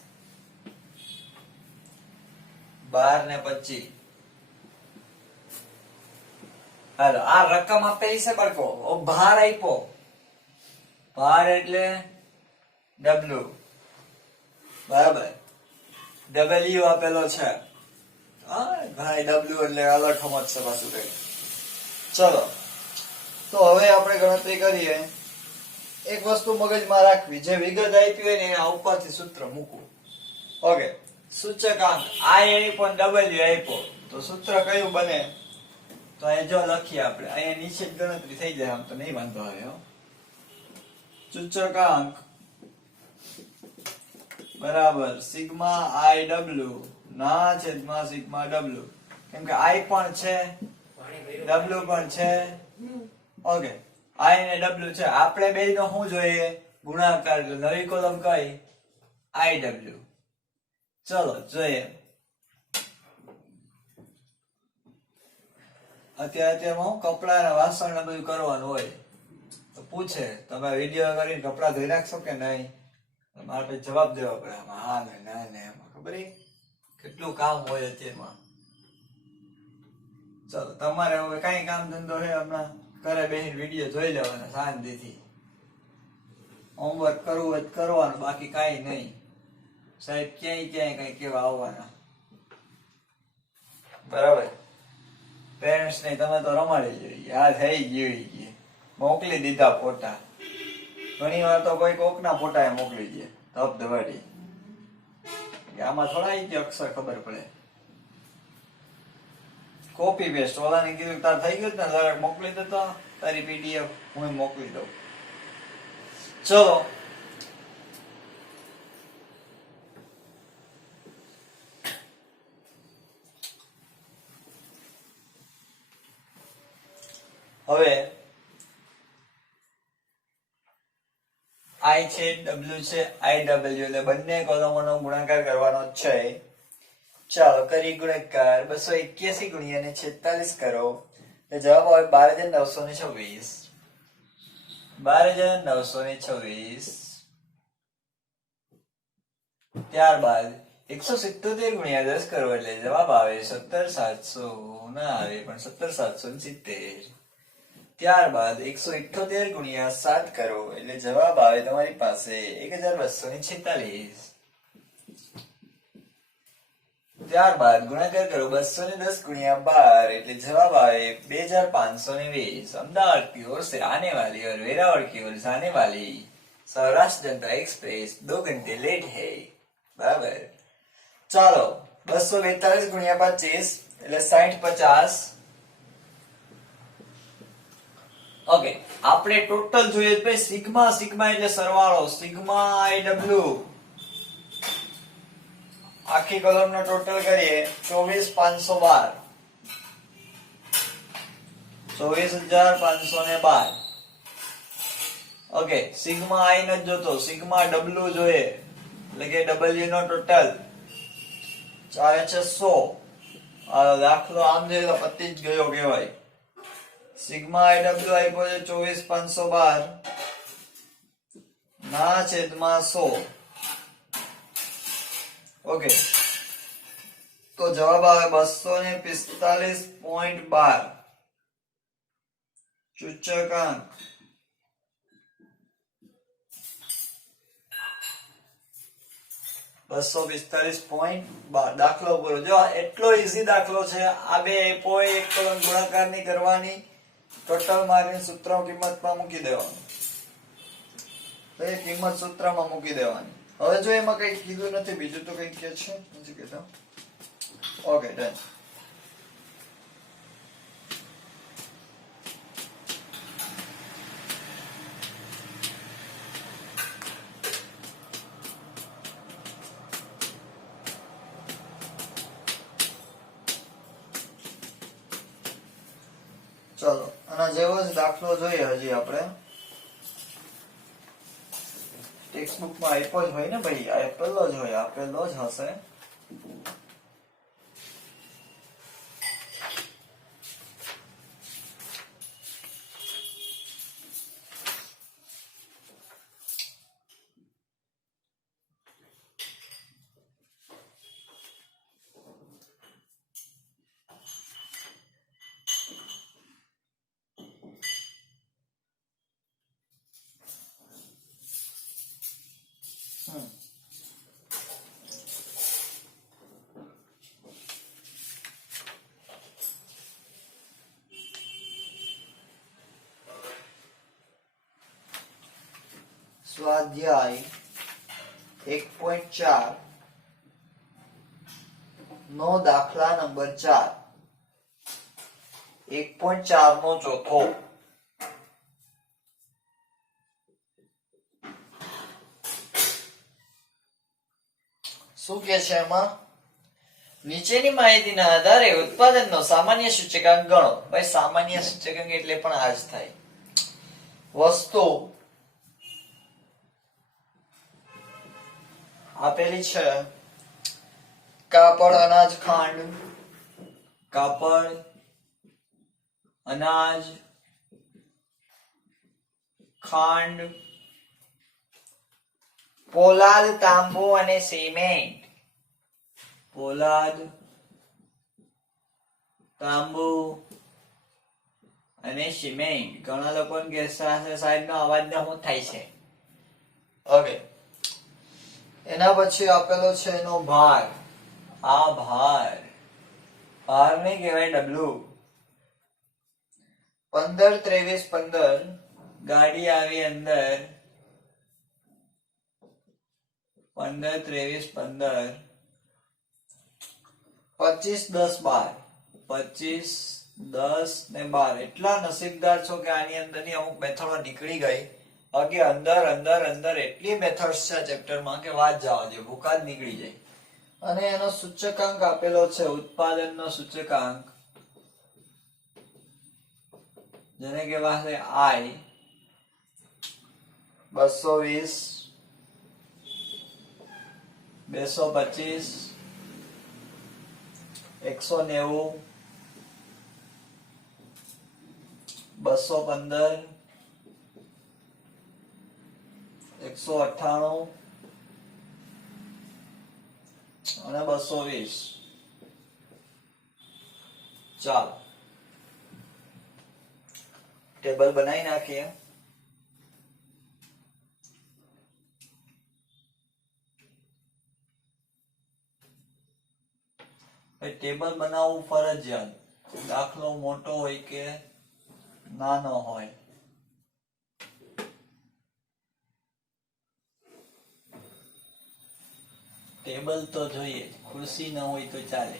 12 ને 25 હાલો આ રકમ આપેલી છે બાળકો ભાર આપ્યો ભાર એટલે W બરાબર W આપેલો છે ભાઈ W એટલે અલગ સમજશે પાછું કઈ ચલો તો હવે આપણે ગણતરી કરીએ એક વસ્તુ મગજમાં રાખવી જે વિગત આપી હોય ને એના ઉપરથી સૂત્ર મૂકવું ઓકે સૂચકાંક I આપ્યો W આપ્યો તો સૂત્ર કયું બને તો અહીં જો લખીએ આપણે અહીંયા નીચે જ ગણતરી થઈ જાય આમ તો નહીં વાંધો આવે સૂચકાંક બરાબર સિગ્મા IW ના છેદમાં સિગ્મા W કેમ કે I પણ છે W પણ છે ઓકે I અને W છે આપણે બે નો શું જોઈએ ગુણાકાર એટલે નવી કોલમ કઈ IW ચલો જોઈએ અત્યારે હું કપડા ને વાસણ ને બધું કરવાનું હોય તો પૂછે તમે વિડીયો કરીને કપડા ધોઈ નાખશો કે નહીં મારે પછી જવાબ દેવા પડે આમાં હા ને ના ને એમાં ખબર કેટલું કામ હોય અત્યારમાં ચલો તમારે હવે કઈ કામ ધંધો છે હમણાં ઘરે બેસીને વિડીયો જોઈ લેવાના શાંતિથી હોમવર્ક કરવું હોય કરવાનું બાકી કઈ નહીં સાહેબ ક્યાંય કઈ કેવા આવવાના બરાબર પેરેન્ટ્સ ને તમે તો રમાડી જોઈએ આ થઈ ગયું મોકલી દીધા ફોટા ઘણી વાર તો કોઈ કોક ના ફોટા મોકલી દે ધબ ધવાડી આમાં થોડા અક્ષર ખબર પડે કોપી પેસ્ટ ઓલાને કીધું તાર થઈ ગયું ને જરાક મોકલી દેતો તારી PDF હું મોકલી દઉં ચલો હવે I છે W છે IW એટલે બંને કોલમોનો ગુણાકાર કરવાનો છે ચાલો કરી ગુણાકાર 281 ગુણ્યા ને 46 કરો એટલે જવાબ આવે 12926 12926 ત્યારબાદ 177 ગુણ્યા 10 કરો એટલે જવાબ આવે 17700 ના આવે પણ 17770 ત્યારબાદ 178 ગુણ્યા 7 કરો એટલે જવાબ આવે તમારી પાસે 1246 ત્યારબાદ ગુણાકાર કરો 210 ગુણ્યા 12 એટલે જવાબ આવે 2520 અમદાવાદ की ओर से आने वाली और वेरावल की ओर से आने वाली सौराष्ट्र जनता एक्सप्रेस 2 घंटे लेट है बराबर ચાલો 242 ગુણ્યા 25 એટલે 60 50 ઓકે આપણે ટોટલ જોઈએ તો સિગ્મા એટલે સરવાળો સિગ્મા IW આખી કોલમ નો ટોટલ કરીએ 24512 24512 ઓકે સિગ્મા I ન જોતો સિગ્મા W જોઈએ એટલે કે W નો ટોટલ 4600 આ દાખલો આમ જોઈએ તો પતી જ ગયો કહેવાય સિગ્મા IW આપ્યો છે 24512 ના છેદમાં 100 ઓકે તો જવાબ આવે 245.12 સૂચકાંક દાખલો પૂરો જો એટલો ઈઝી દાખલો છે આ બે એપોય એક કોલમ ગુણાકાર ની કરવાની ટોટલ માર્કની સૂત્ર કિંમત માં મૂકી દેવાનું તો એ કિંમત સૂત્રમાં મૂકી દેવાની. હવે જો એમાં કઈ કીધું નથી, બીજું તો કઈ કે છે નથી કીધું. Okay done. ચલો આના જેવો જ દાખલો જોઈએ હજી આપણે. ટેક્સ્ટ બુક માં આપ્યો જ હોય ને ભાઈ, આપેલો જ હોય, આપેલો જ હશે. સ્વાધ્યાય 1.4 નો દાખલા નંબર 4. 1.4 નો ચોથો. શું કે છે એમાં? નીચેની માહિતીના આધારે ઉત્પાદનનો સામાન્ય સૂચકાંક ગણો. ભાઈ સામાન્ય સૂચકાંક એટલે પણ આ જ થાય. વસ્તુ આપેલી છે: કાપડ, અનાજ, ખાંડ. કાપડ, અનાજ, ખાંડ, પોલાદ, તાંબુ અને સિમેન્ટ. પોલાદ, તાંબુ અને સિમેન્ટ. ઘણા લોકોને ગેસ સાહેબ નો અવાજ ને શું થાય છે? ઓકે. એના પછી આપેલો છે એનો ભાર. આ ભાર, ભાર ને કહેવાય ડબલું. 15, 23, 15 ગાડી આવી અંદર. 15, 23, 15 25, 10, 12. 25, 10 ને 12. એટલા નસીબદાર છો કે આની અંદરની અમુક મેથડો નીકળી ગઈ. બાકી અંદર એટલી મેથડ્સ છે ચેપ્ટરમાં કે વાત જવા દે, ભૂકા જ નીકળી જાય. અને એનો સૂચકાંક આપેલો છે, ઉત્પાદનનો સૂચકાંક, જેને કહેવાશે I. 220, 225, 190, 215, 198 અને 220. ચાલો ટેબલ બનાવી નાખીએ. ટેબલ બનાવવું ફરજિયાત. દાખલો મોટો હોય કે નાનો હોય. ટેબલ તો જોઈએ, ખુરશી ન હોય તો ચાલે.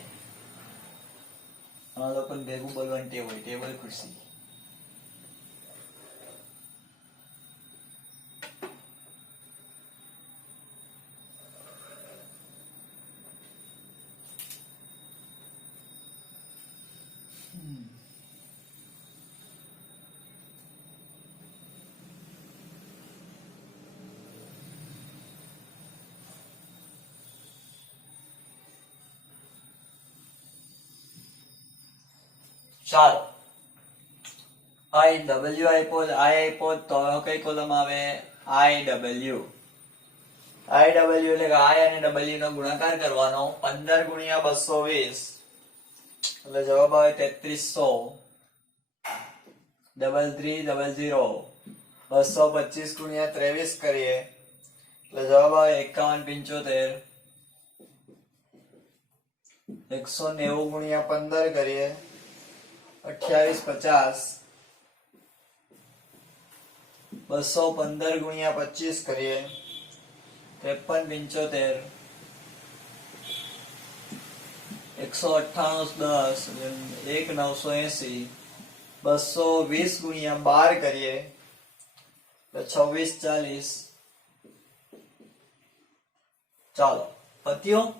આ લોકોને ભેગું બોલવાનું ટેવ હોય, ટેબલ ખુરશી. ચાલો IW આપ્યો તો કઈ કોલમ આવે? IW. IW એટલે કે I અને W નો ગુણાકાર કરવાનો. 15 ગુણ્યા 220 એટલે જવાબ આવે 3300. 3300. 225 ગુણ્યા 23 કરીએ એટલે જવાબ આવે 5175. 190 ગુણ્યા 15 કરીએ 2850. 215 ગુણ્યા 25 કરીએ 53 75 198 10 1980 220 ગુણ્યા 12 કરીએ તો 2640 ચાલો પત્યું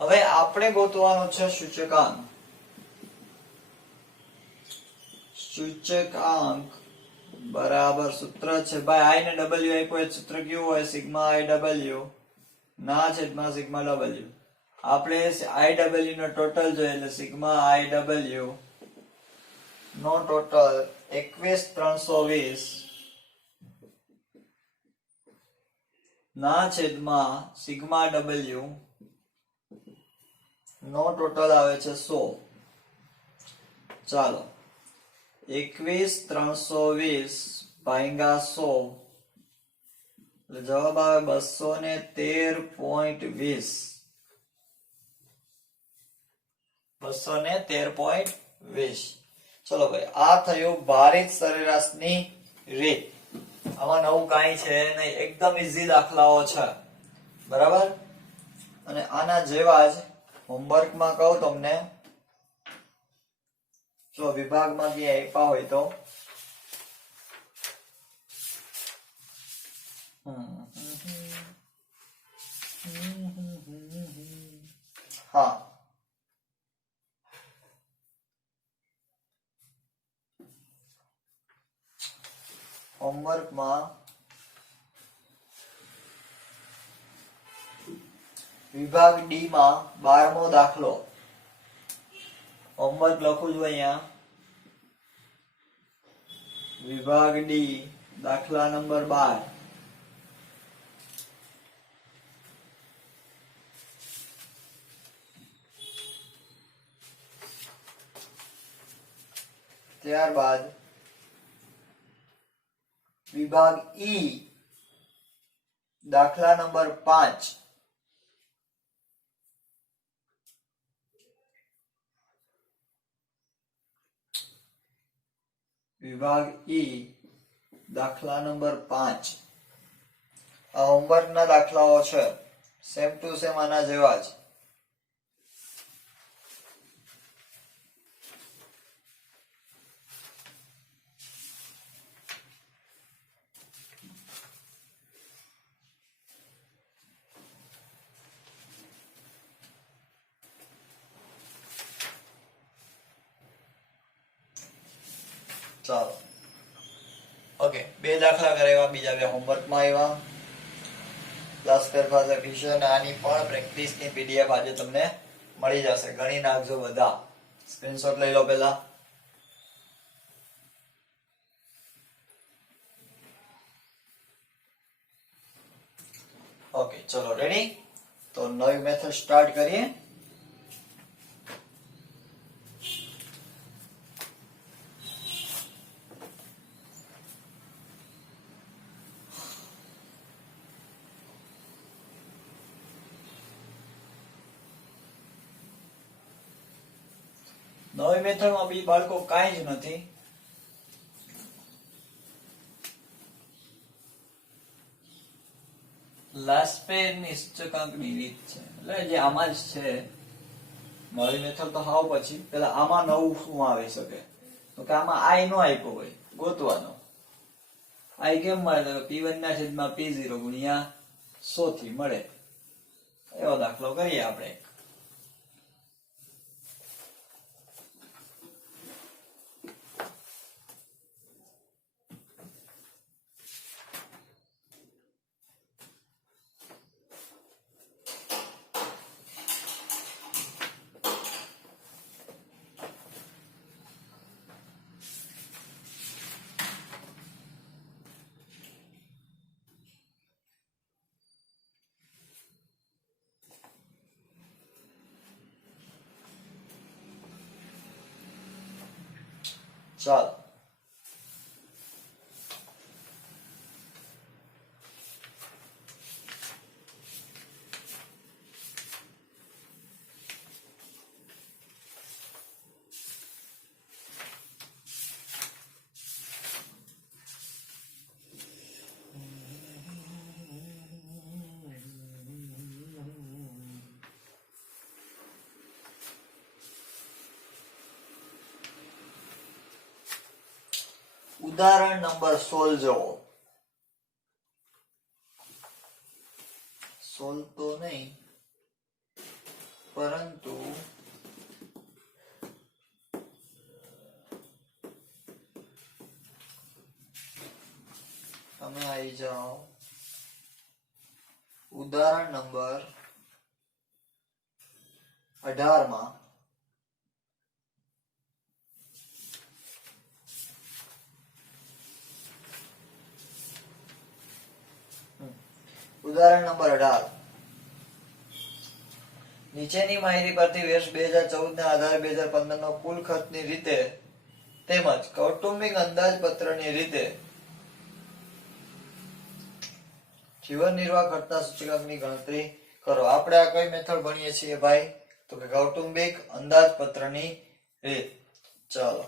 હવે આપણે ગોતવાનું છે સૂચકાંક બરાબર સૂત્ર છે ભાઈ i ને w આપ્યો હોય સૂત્ર કેવું હોય સિગ્મા iw ના છેદમાં સિગ્મા w આપણે iw નો ટોટલ જોઈએ એટલે સિગ્મા iw નો ટોટલ 21320 ના છેદમાં સિગ્મા w નો ટોટલ આવે છે 100 ચાલો 21320 ભાગ્યા 100 જવાબ આવે 213.20 213.20 ચલો ભાઈ આ થયું ભારિત સરેરાશની રીત આમાં નવું કાંઈ છે નહીં એકદમ ઈઝી દાખલાઓ છે બરાબર અને આના જેવા જ હોમવર્કમાં કહું તમને જો વિભાગમાં ક્યાંય આપ્યા હોય તો હા હોમવર્કમાં વિભાગ ડી માં 12મો દાખલો હોમવર્ક લખું છું અહીંયા વિભાગ ડી દાખલા નંબર 12 ત્યારબાદ વિભાગ ઈ દાખલા નંબર 5 વિભાગ ઈ દાખલા નંબર 5 આ હોમવર્ક ના દાખલાઓ છે સેમ ટુ સેમ આના જેવા જ ચાલો ઓકે બે દાખલા કરાવ્યા બીજા બે હોમવર્કમાં આવ્યા પ્લસ ફેરફાર ફીચર અને આની પણ પ્રેક્ટિસની પીડીએફ આજે તમને મળી જશે ગણી નાખજો બધા સ્ક્રીનશોટ લઈ લો પહેલા ઓકે ચલો રેડી તો નવી મેથડ સ્ટાર્ટ કરીએ નવી મેથડમાં બી બાળકો કાંઈ જ નથી લાસ્પેરની સૂચકાંકની રીત છે એટલે જે આમાં જ છે નવી મેથડ તો હાવ પછી પેલા આમાં નવું શું આવી શકે તો કે આમાં આઈ નો આપ્યો હોય ગોતવાનો આઈ કેમ મળે p1 ના છેદમાં p0 ગુણ્યા 100 થી મળે એવો દાખલો કરીએ આપણે ચાલો ઉદાહરણ નંબર 16 જુઓ. 16 તો નહીં, પરંતુ તમે આવી જાઓ ઉદાહરણ નંબર 18 માં. ઉદાહરણ નંબર 18. નીચેની માહિતી પરથી વર્ષ 2014 ના આધારે 2015 નો કુલ ખર્ચની રીતે તેમજ કૌટુંબિક અંદાજપત્રની રીતે જીવન નિર્વાહ ખર્ચના સૂચકાંકની ગણતરી કરો. આપણે આ કઈ મેથડ ભણીએ છીએ ભાઈ? તો કે કૌટુંબિક અંદાજપત્રની રીત. ચાલો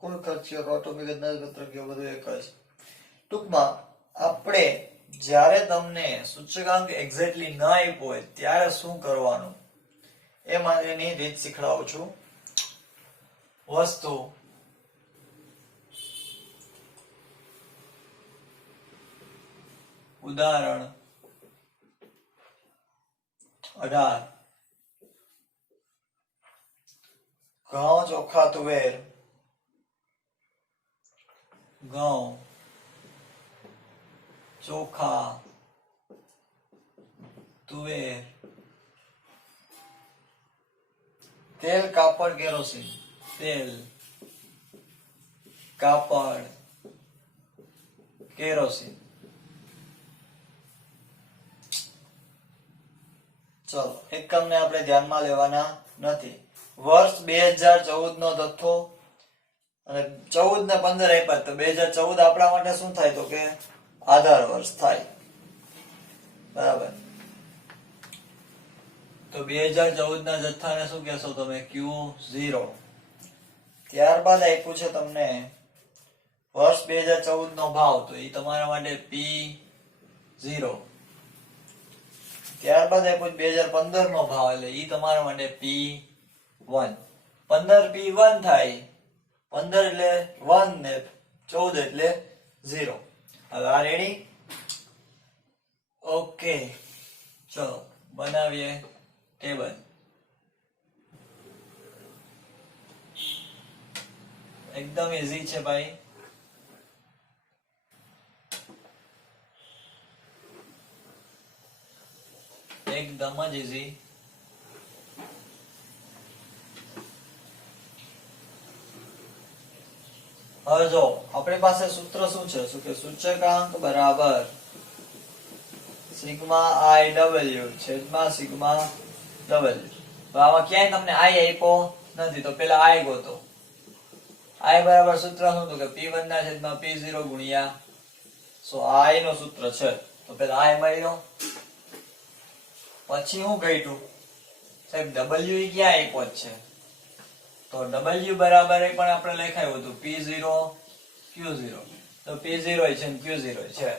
કુલ ખર્ચીઓ કૌટુંબિક અંદાજપત્ર કે બધું એક જ. ટૂંકમાં આપણે જ્યારે તમને સૂચકાંક એક્ઝેક્ટલી ન આપ્યો હોય ત્યારે શું કરવાનું એ માટેની રીત શીખડાવું છું. વસ્તુ ઉદાહરણ 18. ઘઉં ચોખા તુવેર. ઘઉં ચોખા તુવેર. તેલ કાપડ કેરોસીન. તેલ કાપડ કેરોસીન. ચલો એકમને આપણે ધ્યાનમાં લેવાના નથી. વર્ષ 2014 નો જથ્થો અને 14 ને 15 આપ્યા તો 2014 આપણા માટે શું થાય? તો કે આધાર વર્ષ થાય. બરાબર. તો 2014 ના જથ્થાને શું કહેશો તમે? Q0. ત્યારબાદ આપ્યું છે તમને વર્ષ 2014 નો ભાવ, તો એ તમારા માટે P0. ત્યારબાદ આપ્યું 2015 નો ભાવ, એટલે એ તમારા માટે P1. 15 P1 થાય. 15 એટલે 1 ને 14 એટલે 0. હવે આ રેડી? ઓકે, ચલો બનાવીએ ટેબલ. એકદમ ઈઝી છે ભાઈ. એકદમ જ ઈઝી. હવે જો આપણી પાસે સૂત્ર શું છે? શું કે સૂચકાંક બરાબર સિગ્મા i w છેદમાં સિગ્મા w. આમાં ક્યાંય તમને i આપ્યો નથી, તો પેલા i ગોતો. i બરાબર સૂત્ર શું હતું? કે p1 ના છેદમાં p0 ગુણ્યા 100. i નો સૂત્ર છે, તો પેલા i મળ્યો. પછી શું કહ્યું સાહેબ? w ક્યાં આપ્યો છે? તો w બરાબર પણ આપણે લખાયું હતું p0 q0. તો p0 છે ને q0 છે,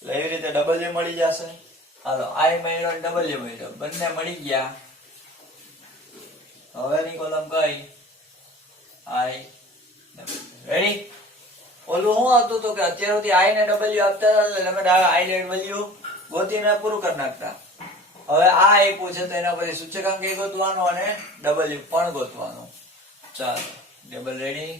એટલે એવી રીતે w મળી જશે. હાલો i મળ્યો અને w મળ્યો, બંને મળી ગયા. હવેની કોલમ કઈ? i. રેડી? ઓલું શું હતું તો કે અત્યાર સુધી i ને w આપતા હતા એટલે તમે i ને w ગોતીને પૂરું કરી નાખતા. હવે આ આપ્યું છે તો એના પછી સૂચકાંક એ ગોતવાનો અને w પણ ગોતવાનો. ચાલો ટેબલ રેડી.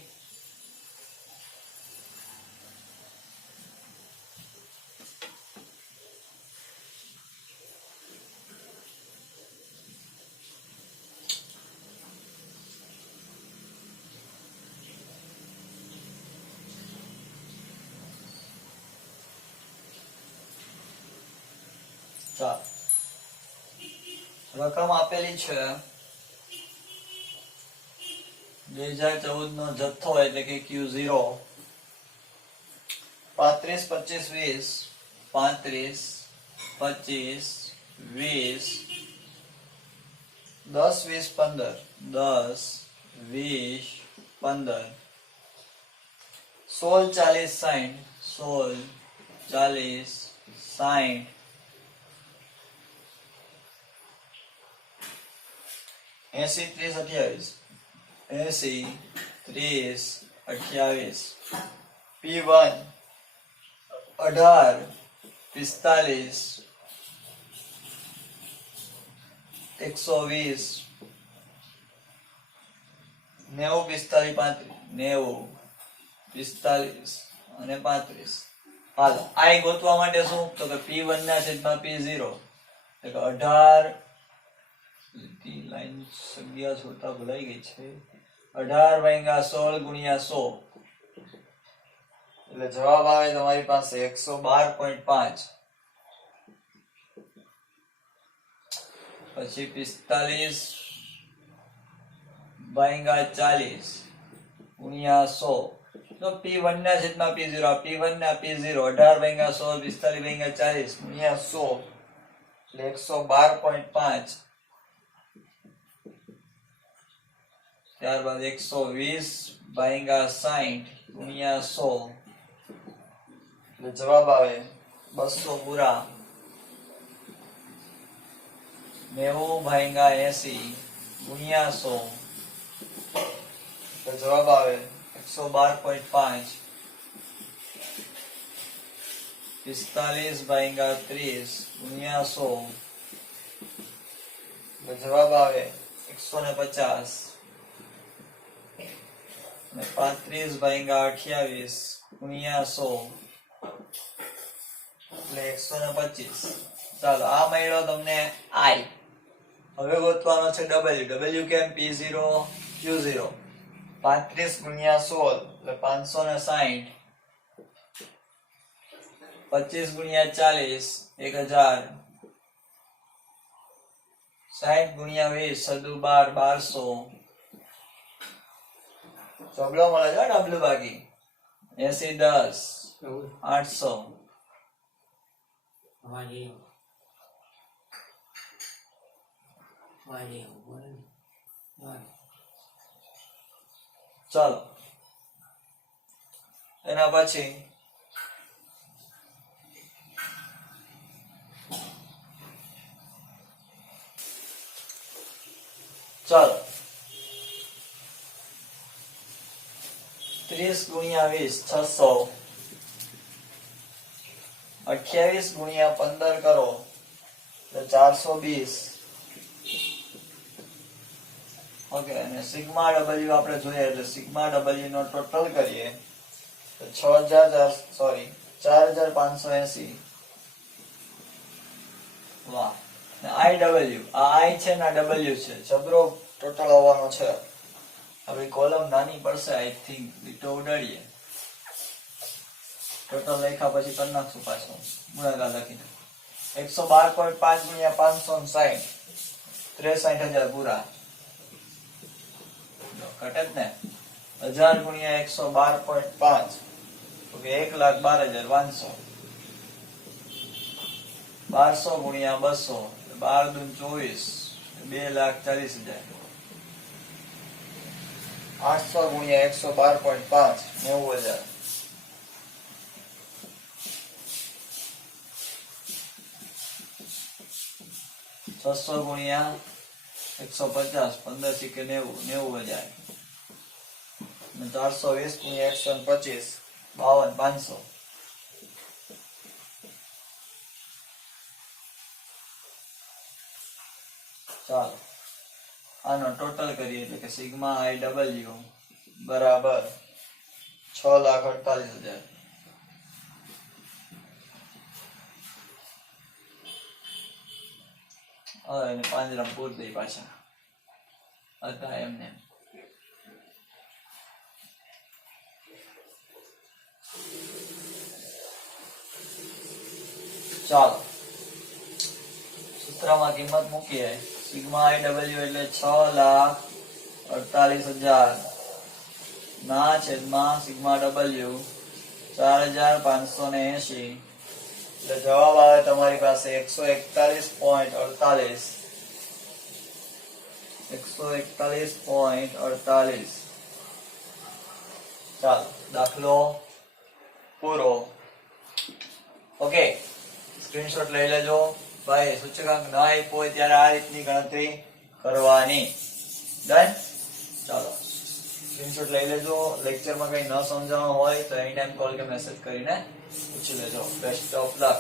ચાલો રકમ આપેલી છે 2014 નો જથ્થો એટલે કે Q0 35 25 20 35 25 20 10 20 15 10 40 60 16 40 60 80 30 28 80 30 28 P1 18 45 120 90 45 50 90 45 અને 35 હાલો I ગોતવા માટે શું તો કે P1 ના છેદમાં P0 એટલે કે 18 લીટી લાઈન સંખ્યા છોટા ભૂલાઈ ગઈ છે 18 ભાગ્યા 16 ગુણ્યા 100 એટલે જવાબ આવે તમારી પાસે 112.5 પછી 45 ભાગ્યા 40 ગુણ્યા 100 તો P1 ના છેદમાં P0 P1 ના P0 18 ભાગ્યા 100 45 ભાગ્યા 40 ગુણ્યા 100 એટલે 112.5 ત્યારબાદ 120 ભાગ્યા 60 ગુણ્યા 100 એટલે જવાબ આવે 200 પૂરા 90 ભાગ્યા 80 ગુણ્યા 100 એટલે જવાબ આવે 112.5 45 ભાગ્યા 30 ગુણ્યા 100 એટલે જવાબ આવે 150 અને 35 ભાગ્યા 28 ગુણ્યા 100 એટલે 125 ચાલો આ મળ્યો તમને I હવે ગોતવાનો છે W કેમ P0 Q0 35 ગુણ્યા 16 એટલે 560 25 ગુણ્યા 40 1000 60 ગુણ્યા 20 સદુ 12 ચોગડો મળે છે ડબલ્યુ બાકી 80 10 800 ચાલો એના પછી ચાલો 30 ગુણ્યા 20 600 28 ગુણ્યા 15 કરો તો 420 ઓકે અને સિગ્મા W આપણે જોઈએ એટલે સિગ્મા W નો ટોટલ કરીએ તો 4580 વાહ IW આ I છે ને W છે જબરો ટોટલ આવવાનો છે હવે કોલમ નાની પડશે આઈ થિંક લીટો ઉડાડીએ ટોટલ લખ્યા પછી કરી નાખશું પાછું ગુણાકાર લખીને 112.5 ગુણ્યા 560 63000 પૂરા કટે જ ને 1000 ગુણ્યા 112.5 તો કે 1,12,500 1200 ગુણ્યા 200 12 દુ 24 2,40,000 800 ગુણ્યા 112.5 90,000 600 ગુણ્યા 150 15 સિક્કે 90,000 અને 420 ગુણ્યા 125 52,500 ચાલો આનો ટોટલ કરીએ એટલે કે સિગ્મા IW બરાબર 6,48,000 હવે એને પાંજરામાં પૂર દઈ પાછા હતા એમને ચાલો સૂત્રમાં કિંમત મૂકીએ સિગ્મા IW એટલે 6,48,000 ના છેદમાં સિગ્મા W 4,580 એટલે જવાબ આવે તમારી પાસે 141.48 141.48 ચાલો દાખલો પૂરો ઓકે સ્ક્રીનશોટ લઈ લેજો ભાઈ સૂચકાંક ન આપ્યો હોય ત્યારે આ રીતની ગણતરી કરવાની ડન. ચાલો સ્ક્રીનશોટ લઈ લેજો. લેક્ચરમાં કઈ ન સમજાવવાનું હોય તો એની ટાઈમ કોલ કે મેસેજ કરીને પૂછી લેજો. Best of luck.